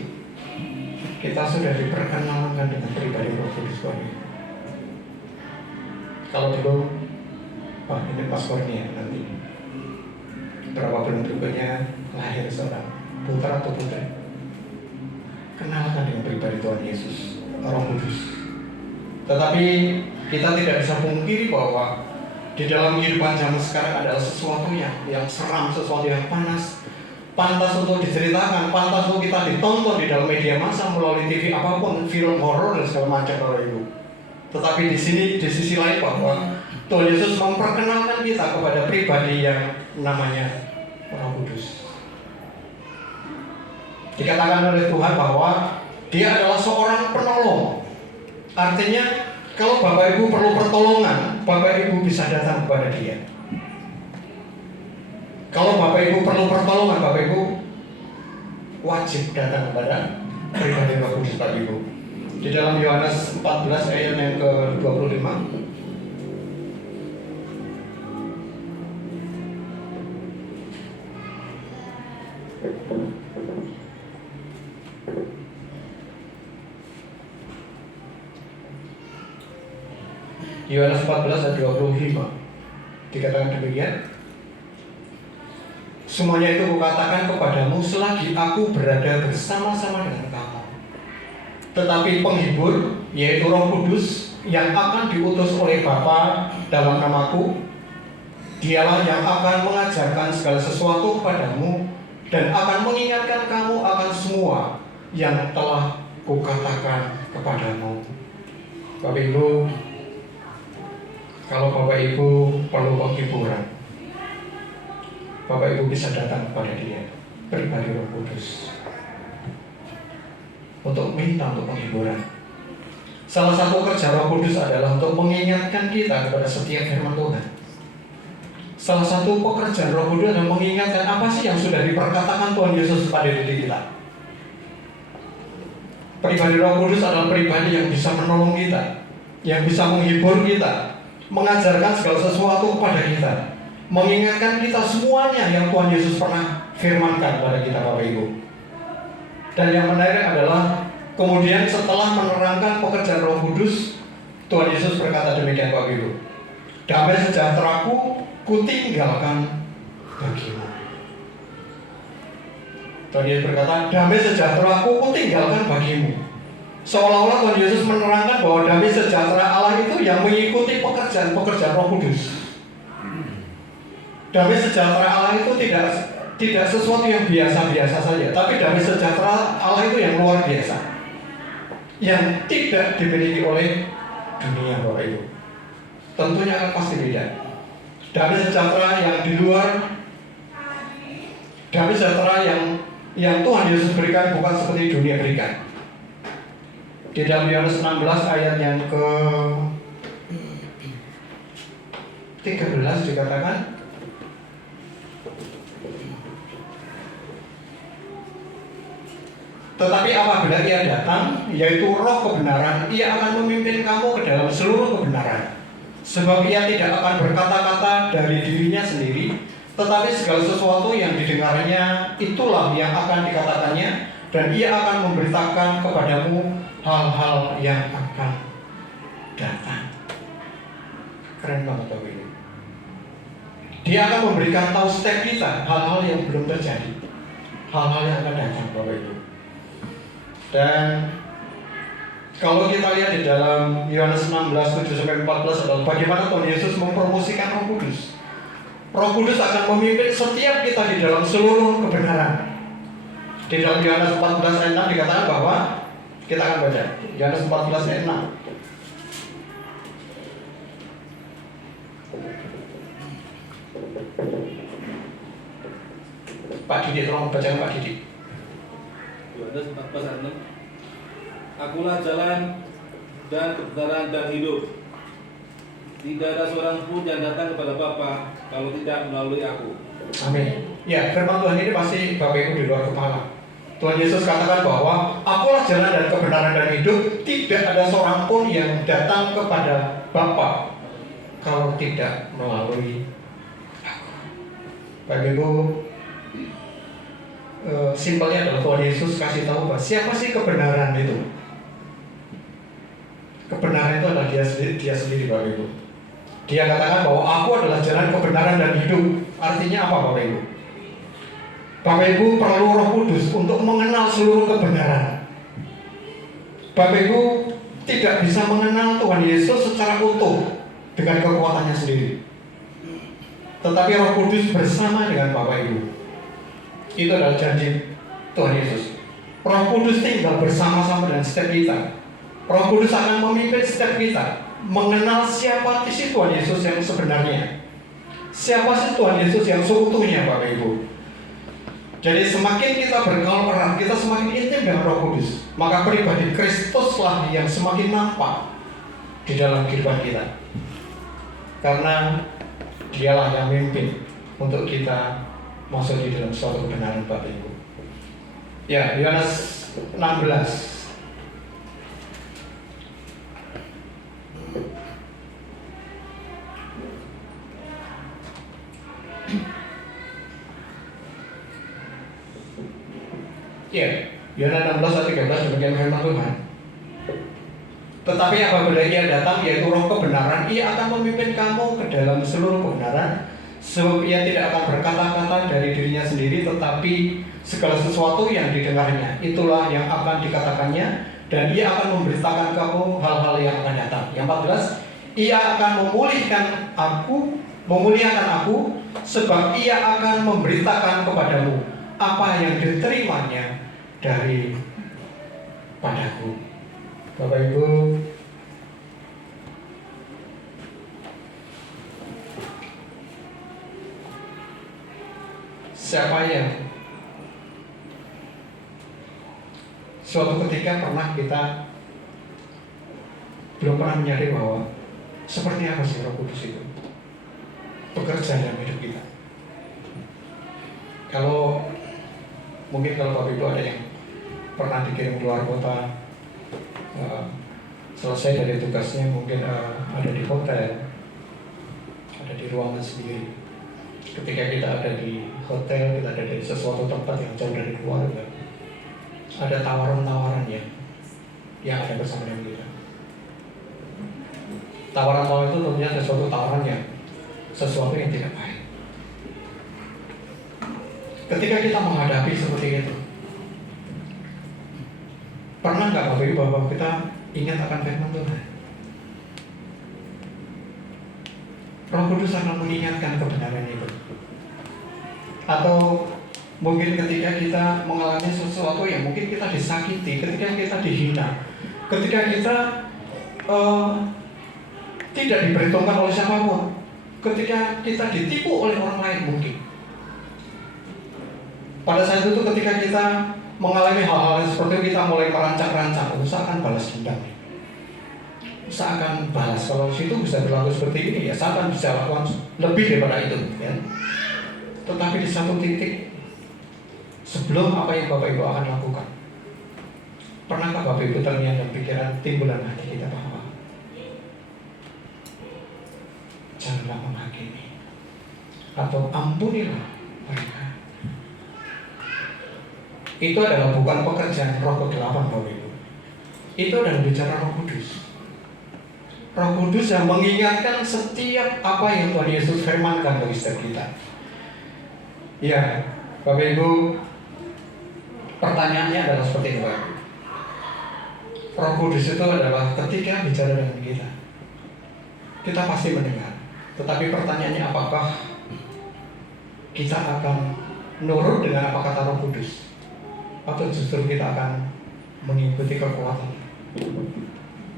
kita sudah diperkenalkan dengan pribadi Roh Kudus? Kalau dulu, wah ini paspornya nanti. Berapa bulan berikutnya lahir seorang putra atau putri. Kenalkan dengan pribadi Tuhan Yesus, Roh Kudus. Tetapi kita tidak bisa pungkiri bahwa di dalam kehidupan zaman sekarang adalah sesuatu yang seram, sesuatu yang panas, pantas untuk diceritakan, pantas untuk kita ditonton di dalam media massa melalui TV apapun, film horor dan segala macam Bapak Ibu. Tetapi di sisi lain bahwa Tuhan Yesus memperkenalkan kita kepada pribadi yang namanya Roh Kudus. Dikatakan oleh Tuhan bahwa Dia adalah seorang penolong. Artinya kalau Bapak Ibu perlu pertolongan, Bapak Ibu bisa datang kepada Dia. Kalau Bapak Ibu perlu pertolongan, Bapak Ibu wajib datang kepada pribadi Roh Kudus Bapak Ibu. Di dalam Yohanes 14 ayat yang ke-25, Yohanes 14 ayat 25 dikatakan demikian. Semuanya itu kukatakan kepadamu selagi aku berada bersama-sama dengan kamu. Tetapi penghibur, yaitu Roh Kudus yang akan diutus oleh Bapa dalam namaku, Dialah yang akan mengajarkan segala sesuatu kepadamu dan akan mengingatkan kamu akan semua yang telah kukatakan kepadamu. Bapak Ibu, kalau Bapak Ibu perlu penghiburan, Bapak Ibu bisa datang kepada Dia, pribadi Roh Kudus, untuk minta untuk penghiburan. Salah satu kerja Roh Kudus adalah untuk mengingatkan kita kepada setiap firman Tuhan. Salah satu pekerjaan Roh Kudus adalah mengingatkan apa sih yang sudah diperkatakan Tuhan Yesus pada diri kita. Pribadi Roh Kudus adalah pribadi yang bisa menolong kita, yang bisa menghibur kita, mengajarkan segala sesuatu kepada kita, mengingatkan kita semuanya yang Tuhan Yesus pernah firmankan kepada kita Bapak Ibu. Dan yang menarik adalah kemudian setelah menerangkan pekerjaan Roh Kudus, Tuhan Yesus berkata demikian Bapak Ibu, damai sejahteraku kutinggalkan bagimu. Tuhan Yesus berkata, damai sejahteraku kutinggalkan bagimu. Seolah-olah Tuhan Yesus menerangkan bahwa damai sejahtera Allah itu yang mengikuti pekerjaan Roh Kudus. Damai sejahtera Allah itu tidak sesuatu yang biasa-biasa saja, tapi damai sejahtera Allah itu yang luar biasa, yang tidak dimiliki oleh dunia Bapak Ibu. Tentunya akan pasti beda. Damai sejahtera yang di luar, damai sejahtera yang Tuhan Yesus berikan bukan seperti dunia berikan. Di dalam Yohanes 16 ayat yang ke-13 dikatakan, tetapi apabila Ia datang, yaitu Roh kebenaran, Ia akan memimpin kamu ke dalam seluruh kebenaran. Sebab Ia tidak akan berkata-kata dari dirinya sendiri, tetapi segala sesuatu yang didengarnya itulah yang akan dikatakannya, dan Ia akan memberitakan kepadamu hal-hal yang akan datang. Keren banget Bapak Ibu. Dia akan memberikan tahu setiap kita hal-hal yang belum terjadi, hal-hal yang akan datang Bapak Ibu. Dan kalau kita lihat di dalam Yohanes 16, 7-14 adalah bagaimana Tuhan Yesus mempromosikan Roh Kudus. Roh Kudus akan memimpin setiap kita di dalam seluruh kebenaran. Di dalam Yohanes 14 ayat 6 dikatakan bahwa, kita akan baca Yohanes 14 ayat 6. Pak Didi, tolong bacakan Pak Didi. Yohanes 14 ayat 6. Akulah jalan dan kebenaran dan hidup. Tidak ada seorang pun yang datang kepada Bapa kalau tidak melalui aku. Amin. Ya, firman Tuhan ini pasti Bapak Ibu di luar kepala. Tuhan Yesus katakan bahwa akulah jalan dan kebenaran dan hidup. Tidak ada seorang pun yang datang kepada Bapa kalau tidak melalui aku. Bapak Ibu, simpelnya adalah Tuhan Yesus kasih tahu bahwa siapa sih kebenaran itu. Kebenaran itu adalah dia sendiri Bapak Ibu. Dia katakan bahwa aku adalah jalan kebenaran dan hidup. Artinya apa Bapak Ibu? Bapak Ibu perlu Roh Kudus untuk mengenal seluruh kebenaran. Bapak Ibu tidak bisa mengenal Tuhan Yesus secara utuh dengan kekuatannya sendiri. Tetapi Roh Kudus bersama dengan Bapak Ibu. Itu adalah janji Tuhan Yesus. Roh Kudus tinggal bersama-sama dengan setiap kita. Roh Kudus akan memimpin setiap kita mengenal siapa sih Tuhan Yesus yang sebenarnya. Siapa sih Tuhan Yesus yang seutuhnya Bapak Ibu. Jadi semakin kita bergaul erat, kita semakin intim dengan Roh Kudus, maka pribadi Kristuslah yang semakin nampak di dalam kehidupan kita. Karena Dialah yang memimpin untuk kita masuk di dalam suatu kebenaran Bapak Ibu. Ya, Yohanes 16. Ya, Yohanes 16 ayat 13 demikian firman Tuhan. Tetapi apabila Ia datang, yaitu Roh kebenaran, Ia akan memimpin kamu ke dalam seluruh kebenaran. Sebab Ia tidak akan berkata-kata dari dirinya sendiri, tetapi segala sesuatu yang didengarnya, itulah yang akan dikatakannya, dan Ia akan memberitakan kamu hal-hal yang akan datang. Yang 14, Ia akan memuliakan aku, sebab Ia akan memberitakan kepadamu apa yang diterimanya dari padaku. Bapak Ibu, siapa yang suatu ketika pernah kita belum pernah menyadari bahwa seperti apa sih Roh Kudus itu bekerja dalam hidup kita? Mungkin kalau Bapak Ibu ada yang pernah dikirim keluar kota, selesai dari tugasnya mungkin ada di hotel, ada di ruangan sendiri. Ketika kita ada di hotel, kita ada di sesuatu tempat yang jauh dari keluarga, ada tawaran-tawaran yang ada bersama dengan kita. Tawaran-tawaran itu tentunya sesuatu yang tidak baik. Ketika kita menghadapi seperti itu, pernah nggak Bapak Ibu bahwa kita ingat akan firman Tuhan? Roh Kudus akan mengingatkan kebenaran itu. Atau mungkin ketika kita mengalami sesuatu yang mungkin kita disakiti, ketika kita dihina, ketika kita tidak diperhitungkan oleh siapapun, ketika kita ditipu oleh orang lain mungkin. Pada saat itu ketika kita mengalami hal-hal seperti itu, kita mulai merancang-rancang, usahakan balas dendam, usahakan balas. Kalau situ bisa berlaku seperti ini, ya saya akan bisa lakukan lebih daripada itu, ya. Tetapi di satu titik sebelum apa yang Bapak Ibu akan lakukan, pernahkah Bapak Ibu ternyata dalam pikiran timbulan hati kita bahwa janganlah menghakimi atau ampunilah mereka? Itu adalah bukan pekerjaan Roh ke-8 Bapak Ibu. Itu adalah bicara Roh Kudus. Roh Kudus yang mengingatkan setiap apa yang Tuhan Yesus firmankan bagi setiap kita. Ya, Bapak Ibu, pertanyaannya adalah seperti ini Bapak Ibu. Roh Kudus itu adalah ketika bicara dengan kita pasti mendengar. Tetapi pertanyaannya, apakah kita akan nurut dengan apa kata Roh Kudus? Atau justru kita akan mengikuti kekuatan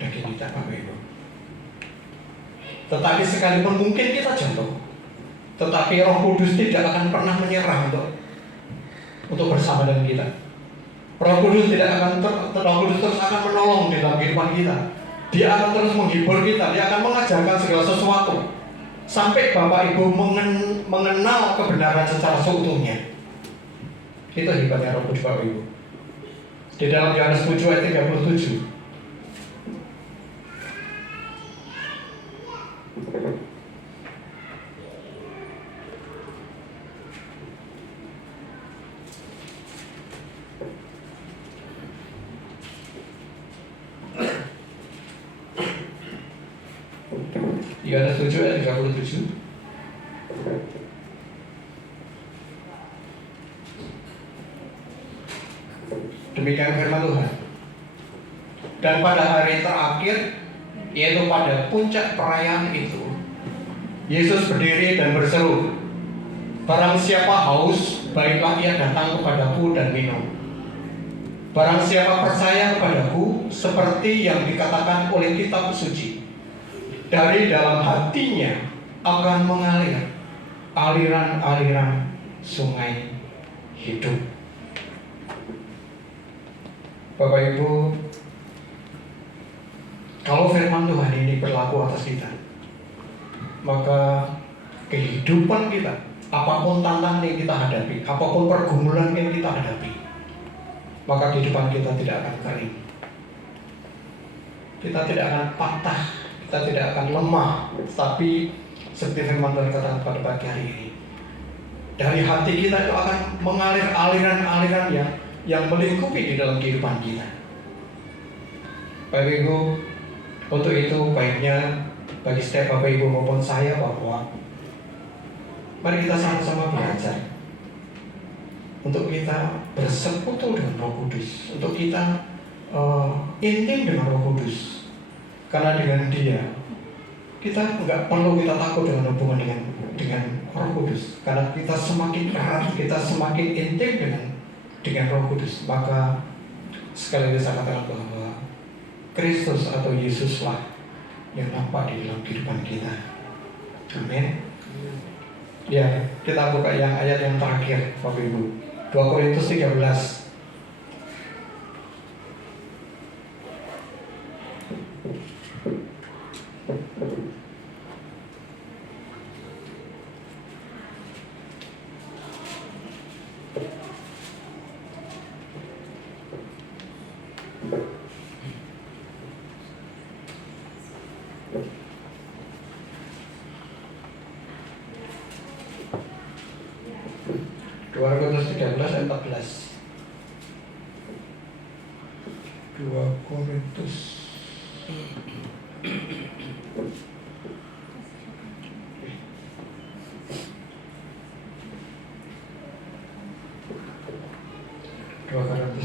daging kita Bapak Ibu? Tetapi sekalipun mungkin kita jatuh, tetapi Roh Kudus tidak akan pernah menyerah untuk bersama dengan kita. Roh Kudus terus akan menolong di dalam kehidupan kita. Dia akan terus menghibur kita. Dia akan mengajarkan segala sesuatu sampai Bapak Ibu mengenal kebenaran secara seutuhnya. Itu hebatnya Roh Kudus Bapak Ibu. Di dalam Yohanes 7 ayat 37. Yohanes 7 ayat 37. Demikian firman Tuhan. Dan pada hari terakhir, yaitu pada puncak perayaan itu, Yesus berdiri dan berseru, "Barang siapa haus, baiklah ia datang kepadaku dan minum. Barang siapa percaya kepadaku, seperti yang dikatakan oleh kitab suci, dari dalam hatinya akan mengalir aliran-aliran sungai hidup." Bapak Ibu, kalau firman Tuhan ini berlaku atas kita, maka kehidupan kita, apapun tantangan yang kita hadapi, apapun pergumulan yang kita hadapi, maka kehidupan kita tidak akan kering. Kita tidak akan patah, kita tidak akan lemah, tapi seperti firman Tuhan katakan pada pagi hari ini, dari hati kita itu akan mengalir aliran-aliran yang melingkupi di dalam kehidupan kita. Bapak Ibu, untuk itu baiknya bagi setiap Bapak Ibu maupun saya bahwa mari kita sama-sama belajar untuk kita bersekutu dengan Roh Kudus, untuk kita intim dengan Roh Kudus. Karena dengan Dia kita nggak perlu kita takut dengan hubungan dengan Roh Kudus. Karena kita semakin erat, kita semakin intim dengan Roh Kudus, maka sekali lagi saya katakan bahwa Kristus atau Yesuslah yang nampak di dalam kehidupan kita. Amin. Ya, kita buka yang ayat yang terakhir, Bapak Ibu. 2 Korintus 13. Korintus 13 ayat 14. 2 Korintus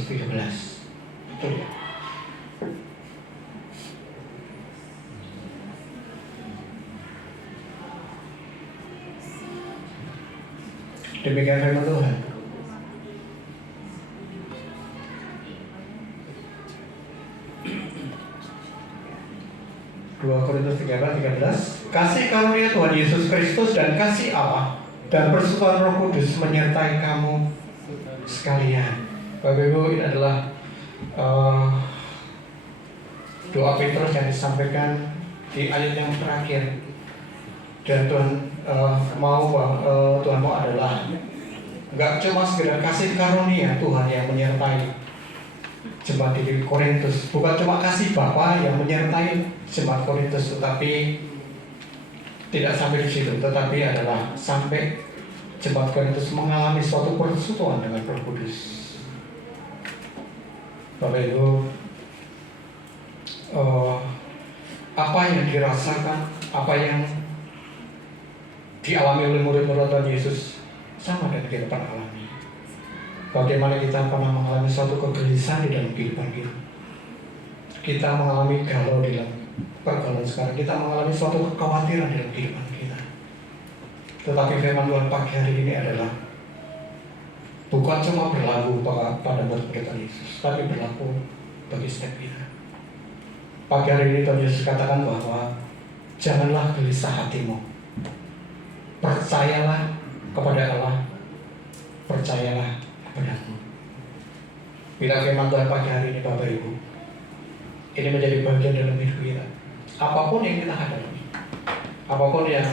13. Betul ya? Demikian firman Tuhan. Korintus 13. Kasih karunia Tuhan Yesus Kristus dan kasih Allah dan persekutuan Roh Kudus menyertai kamu sekalian. Bapak Ibu, ini adalah doa Petrus yang disampaikan di ayat yang terakhir. Dan Tuhan mau adalah nggak cuma sekedar kasih karunia Tuhan yang menyertai jemaat di Korintus, bukan cuma kasih Bapa yang menyertai jemaat Korintus, tetapi tidak sampai di situ, tetapi adalah sampai jemaat Korintus mengalami suatu persekutuan dengan Roh Kudus. Bapak Ibu, apa yang dirasakan, apa yang dialami oleh murid-murid Tuhan Yesus sama dengan kita pernah alami. Bagaimana kita pernah mengalami suatu kegelisahan di dalam kehidupan kita. Kita mengalami galau di dalam pergaulan sekarang. Kita mengalami suatu kekhawatiran di dalam kehidupan kita. Tetapi firman Tuhan pagi hari ini adalah bukan cuma berlaku pada murid Tuhan Yesus, tapi berlaku bagi setiap kita. Pagi hari ini Tuhan Yesus katakan bahwa janganlah gelisah hatimu. Percayalah kepada Allah, percayalah kepadaku. Bila firman Tuhan pagi hari ini Bapak Ibu, ini menjadi bagian dalam hidup kita. Apapun yang kita hadapi, apapun yang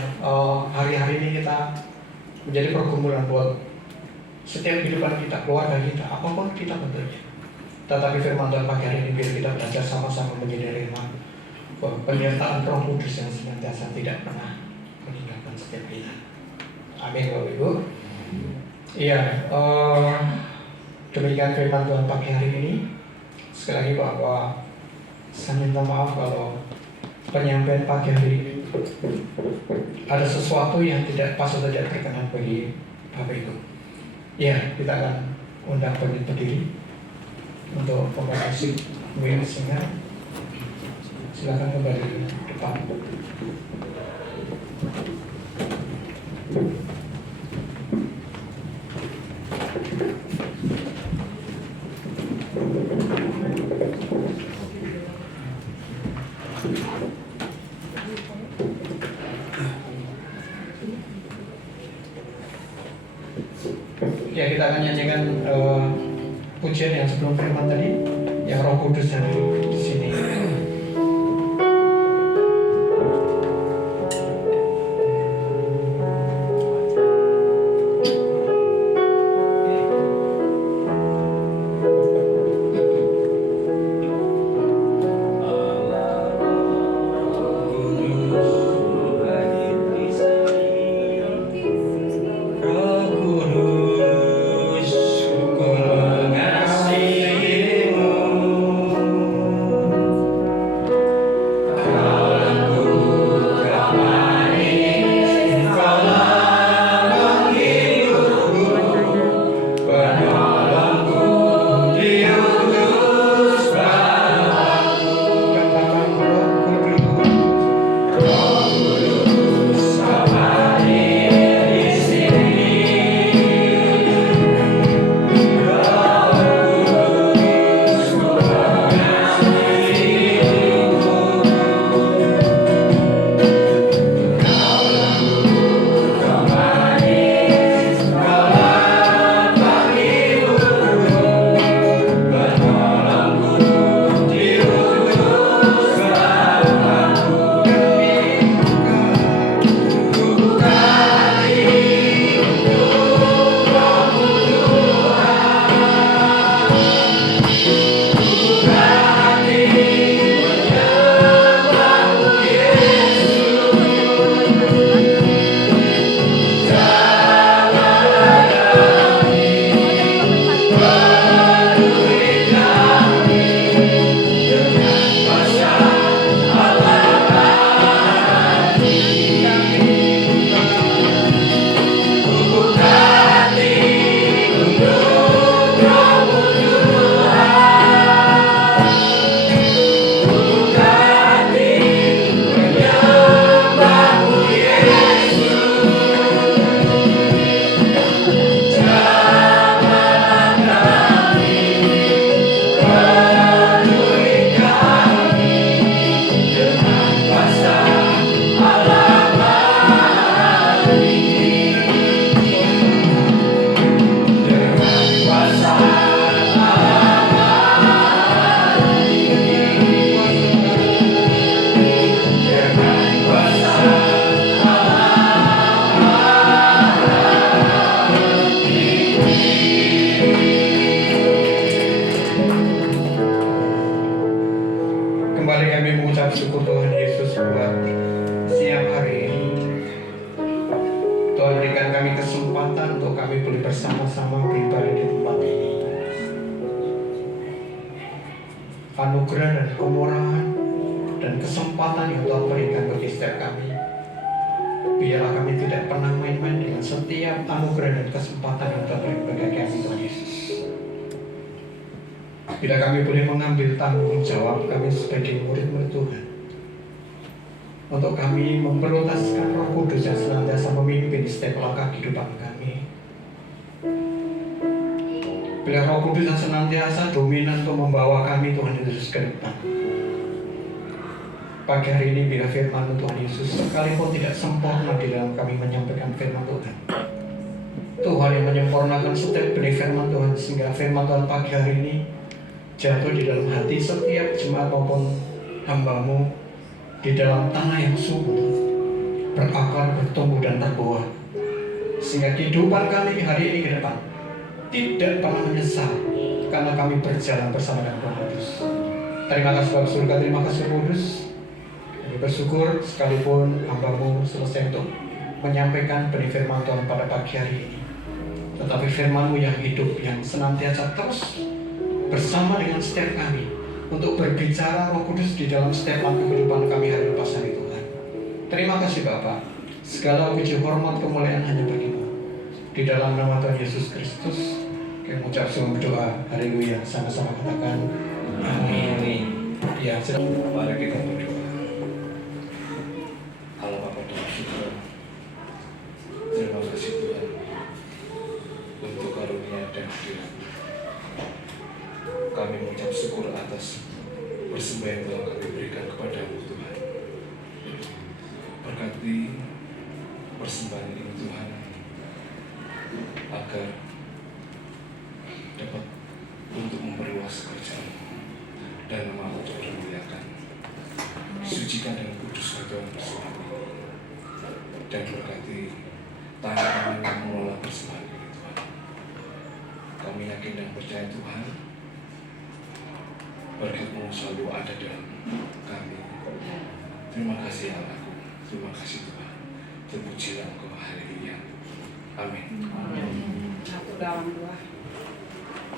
hari-hari ini kita menjadi pergumulan buat setiap kehidupan kita, keluarga kita, apapun kita bentuknya. Tetapi firman Tuhan pagi hari ini biar kita belajar sama-sama menyadari bahwa penyertaan Roh Kudus yang senantiasa tidak pernah meninggalkan setiap kita. Amin Bapak Ibu. Iya, demikian firman Tuhan pagi hari ini. Sekali lagi bahwa saya minta maaf kalau penyampaian pagi hari ini ada sesuatu yang tidak pas atau tidak berkenan bagi Bapak Ibu. Ya, kita akan undang bagi berdiri untuk pemain musik Will Singer. Silakan kembali ke depan. Ya, kita akan nyanyikan pujian yang sebelum firman tadi, yang Roh Kudus ada di sini. Syukur Tuhan Yesus buat siang hari ini. Tuhan berikan kami kesempatan untuk kami boleh bersama-sama beribadah di tempat ini. Anugerah dan kemurahan dan kesempatan yang Tuhan berikan bagi setiap kami. Biarlah kami tidak pernah main-main dengan setiap anugerah dan kesempatan yang Tuhan berikan bagi kami, Tuhan Yesus. Bila kami boleh mengambil tanggung jawab kami sebagai murid-murid Tuhan, untuk kami memprioritaskan Roh Kudus yang senantiasa memimpin setiap langkah kehidupan kami. Bila Roh Kudus yang senantiasa dominan untuk membawa kami, Tuhan Yesus, ke depan. Pagi hari ini bila firman Tuhan Yesus sekalipun tidak sempurna di dalam kami menyampaikan firman Tuhan, Tuhan yang menyempurnakan setiap benih firman Tuhan, sehingga firman Tuhan pagi hari ini jatuh di dalam hati setiap jemaat maupun hamba-Mu di dalam tanah yang subur, berakar, bertumbuh dan berbuah, sehingga kehidupan kami hari ini ke depan tidak pernah menyesal karena kami berjalan bersama dengan Roh Kudus. Terima kasih Bapak Surga, terima kasih Roh Kudus. Kami bersyukur sekalipun hamba-Mu selesai untuk menyampaikan benih firman Tuhan pada pagi hari ini, tetapi firman-Mu yang hidup, yang senantiasa terus bersama dengan setiap kami, untuk berbicara Roh Kudus di dalam setiap langkah kehidupan kami hari lepas hari Tuhan. Terima kasih Bapak. Segala puji hormat kemuliaan hanya bagi-Mu. Di dalam nama Tuhan Yesus Kristus, kami mengucap sebuah berdoa. Haleluya. Sama-sama katakan amin. Ya, Mari kita berdoa. Allah Bapa dalam surga, terima kasih Tuhan untuk karunia dan hadirat. Kami mengucap syukur atas persembahan yang telah kami berikan kepada-Mu Tuhan. Berkati persembahan ini Tuhan, agar dapat untuk memperluas kerjaan dan nama untuk dimuliakan. Sucikan dan kudus Tuhan bersama dan berkati tangan yang mengelola persembahan ini Tuhan. Kami yakin dan percaya Tuhan, berkat-Mu selalu ada dalam kami. Terima kasih Allahku, terima kasih Tuhan. Terpujilah Engkau, haleluya. Amin. Satu dalam doa.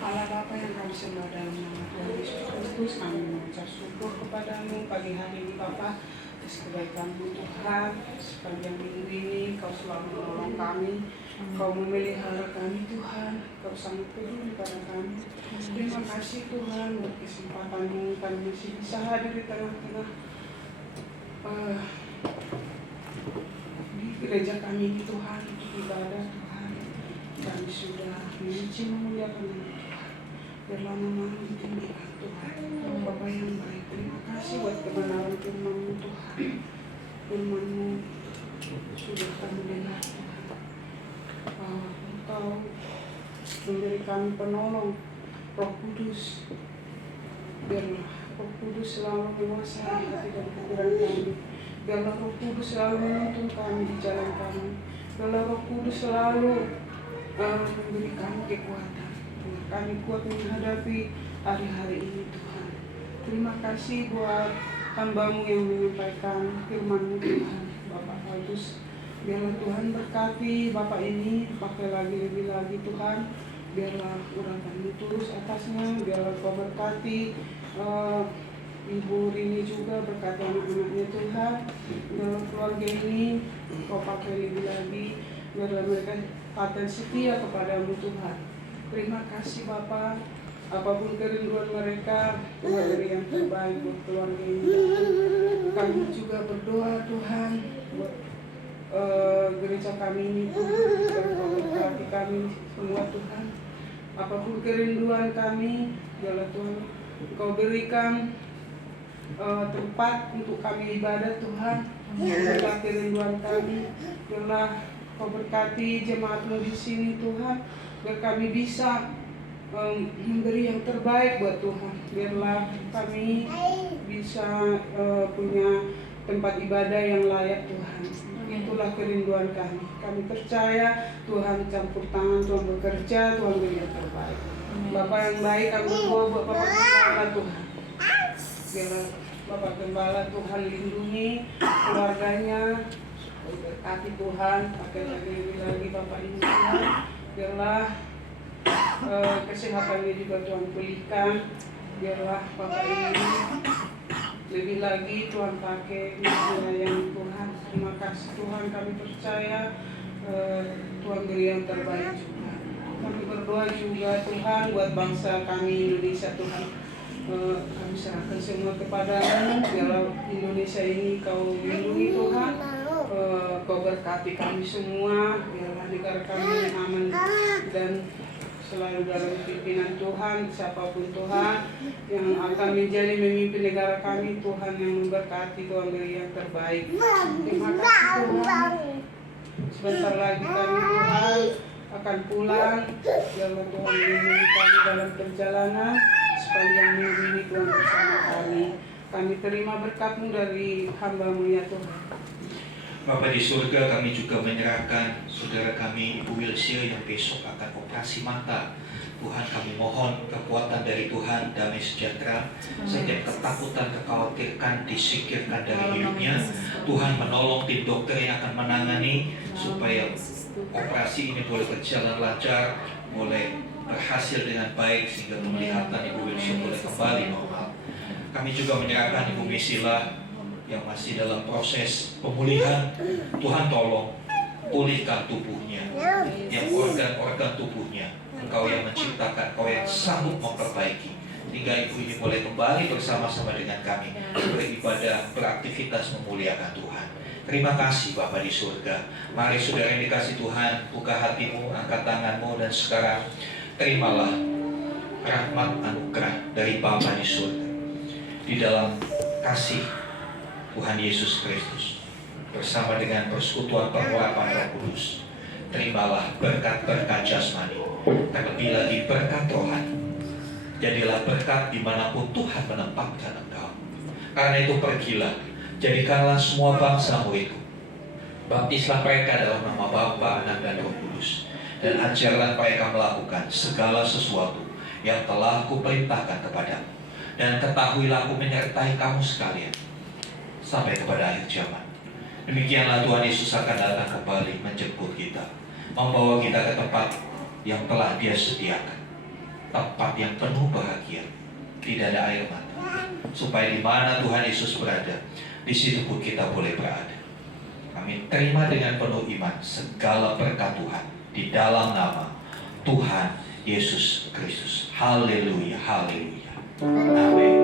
Allah Bapa yang kami sembah dalam nama Tuhan Yesus Kristus, kami mengucap syukur kepada-Mu pagi hari ini Bapa, atas kebaikan-Mu Tuhan. Sepanjang minggu ini Kau selalu menolong kami, Kau memelihara kami Tuhan, Kau sangat peduli pada kami. Terima kasih Tuhan buat kesempatan-Mu, kami masih bisa hadir di tengah-tengah di gereja kami ini Tuhan, untuk ibadah Tuhan. Kami sudah memuji memuliakan Tuhan. Biarlah nama-Mu ditinggikan Tuhan. Bapa yang baik, terima kasih buat kebenaran firman-Mu Tuhan. Firman-Mu sudah kami dengar Tuhan. Engkau memberi kami penolong, Roh Kudus. Biarlah Roh Kudus selalu menguasai hati dan pikiran kami. Biarlah Roh Kudus selalu menuntun kami di jalan kami. Biarlah Roh Kudus selalu memberi kami kekuatan. Biar kami kuat menghadapi hari-hari ini Tuhan. Terima kasih buat hamba-Mu yang menyampaikan firman-Mu Tuhan, Bapak Agus. Biarlah Tuhan berkati Bapak ini, pakai lagi lebih lagi Tuhan. Biarlah urapan-Mu tulus atasnya. Biarlah Kau berkati Ibu Rini juga, berkati anak-anaknya Tuhan. Biarlah keluarga ini Kau pakai lebih lagi. Biarlah mereka paten setia kepada-Mu Tuhan. Terima kasih Bapa. Apapun kerinduan mereka, Tuhan beri yang terbaik buat keluarga ini. Kami juga berdoa Tuhan buat gereja kami ini Tuhan. Kau berkati kami semua Tuhan. Apapun kerinduan kami, biarlah Tuhan Kau berikan tempat untuk kami ibadah Tuhan. Biarlah kerinduan kami, biarlah Kau berkati jemaat-Mu di sini Tuhan. Biar kami bisa memberi yang terbaik buat Tuhan. Biarlah kami bisa punya tempat ibadah yang layak Tuhan. Itulah kerinduan kami. Kami percaya Tuhan campur tangan, Tuhan bekerja, Tuhan beri yang terbaik. Bapak yang baik, kami berdoa buat Bapak Gembala Tuhan. Biarlah Bapak Gembala Tuhan lindungi keluarganya. Berkati Tuhan, pakai lagi Bapak ini Tuhan. Biarlah kesehatannya juga Tuhan pulihkan. Biarlah Bapak ini lebih lagi Tuhan pakai melayani Tuhan. Terima kasih Tuhan, kami percaya Tuhan beri yang terbaik juga. Kami berdoa juga Tuhan buat bangsa kami Indonesia Tuhan. Kami serahkan semua kepada-Mu. Biarlah Indonesia ini Kau lindungi Tuhan. Kau berkati kami semua. Biarlah negara kami aman dan selalu dalam pimpinan Tuhan. Siapapun Tuhan yang akan menjadi memimpin negara kami, Tuhan yang memberkati, Tuhan beri yang terbaik. Terima kasih Tuhan. Sebentar lagi kami Tuhan akan pulang. Biarlah Tuhan lindungi kami dalam perjalanan. Sepanjang minggu ini Tuhan bersama kami. Kami terima berkat-Mu dari hamba-Mu ya Tuhan. Bapa di surga, kami juga menyerahkan saudara kami Ibu Wilsia yang besok akan operasi mata. Tuhan, kami mohon kekuatan dari Tuhan, damai sejahtera, setiap ketakutan, kekhawatiran disingkirkan dari hidupnya. Tuhan menolong tim dokter yang akan menangani supaya operasi ini boleh berjalan lancar, boleh berhasil dengan baik sehingga penglihatan Ibu Wilsia boleh kembali normal. Kami juga menyerahkan Ibu Misila yang masih dalam proses pemulihan. Tuhan tolong pulihkan tubuhnya, yang organ-organ tubuhnya. Engkau yang menciptakan, Engkau yang sanggup memperbaiki, sehingga Ibu ini boleh kembali bersama-sama dengan kami beribadah, beraktivitas memuliakan Tuhan. Terima kasih Bapa di surga. Mari saudara yang dikasih Tuhan, buka hatimu, angkat tanganmu, dan sekarang terimalah rahmat anugerah dari Bapa di surga. Di dalam kasih Tuhan Yesus Kristus bersama dengan persekutuan pengurapan Roh Kudus, terimalah berkat-berkat jasmani, terlebih lagi berkat rohani. Jadilah berkat dimanapun Tuhan menempatkan engkau. Karena itu pergilah, jadikanlah semua bangsamu itu, baptislah mereka dalam nama Bapa, Anak, dan Roh Kudus, dan ajarlah mereka melakukan segala sesuatu yang telah kuperintahkan kepadamu. Dan ketahuilah aku menyertai kamu sekalian sampai kepada akhir zaman. Demikianlah Tuhan Yesus akan datang kembali menjemput kita, membawa kita ke tempat yang telah Dia sediakan, tempat yang penuh bahagia, tidak ada air mata, supaya di mana Tuhan Yesus berada, di situ pun kita boleh berada. Kami terima dengan penuh iman segala berkat Tuhan di dalam nama Tuhan Yesus Kristus. Haleluya, haleluya. Amin.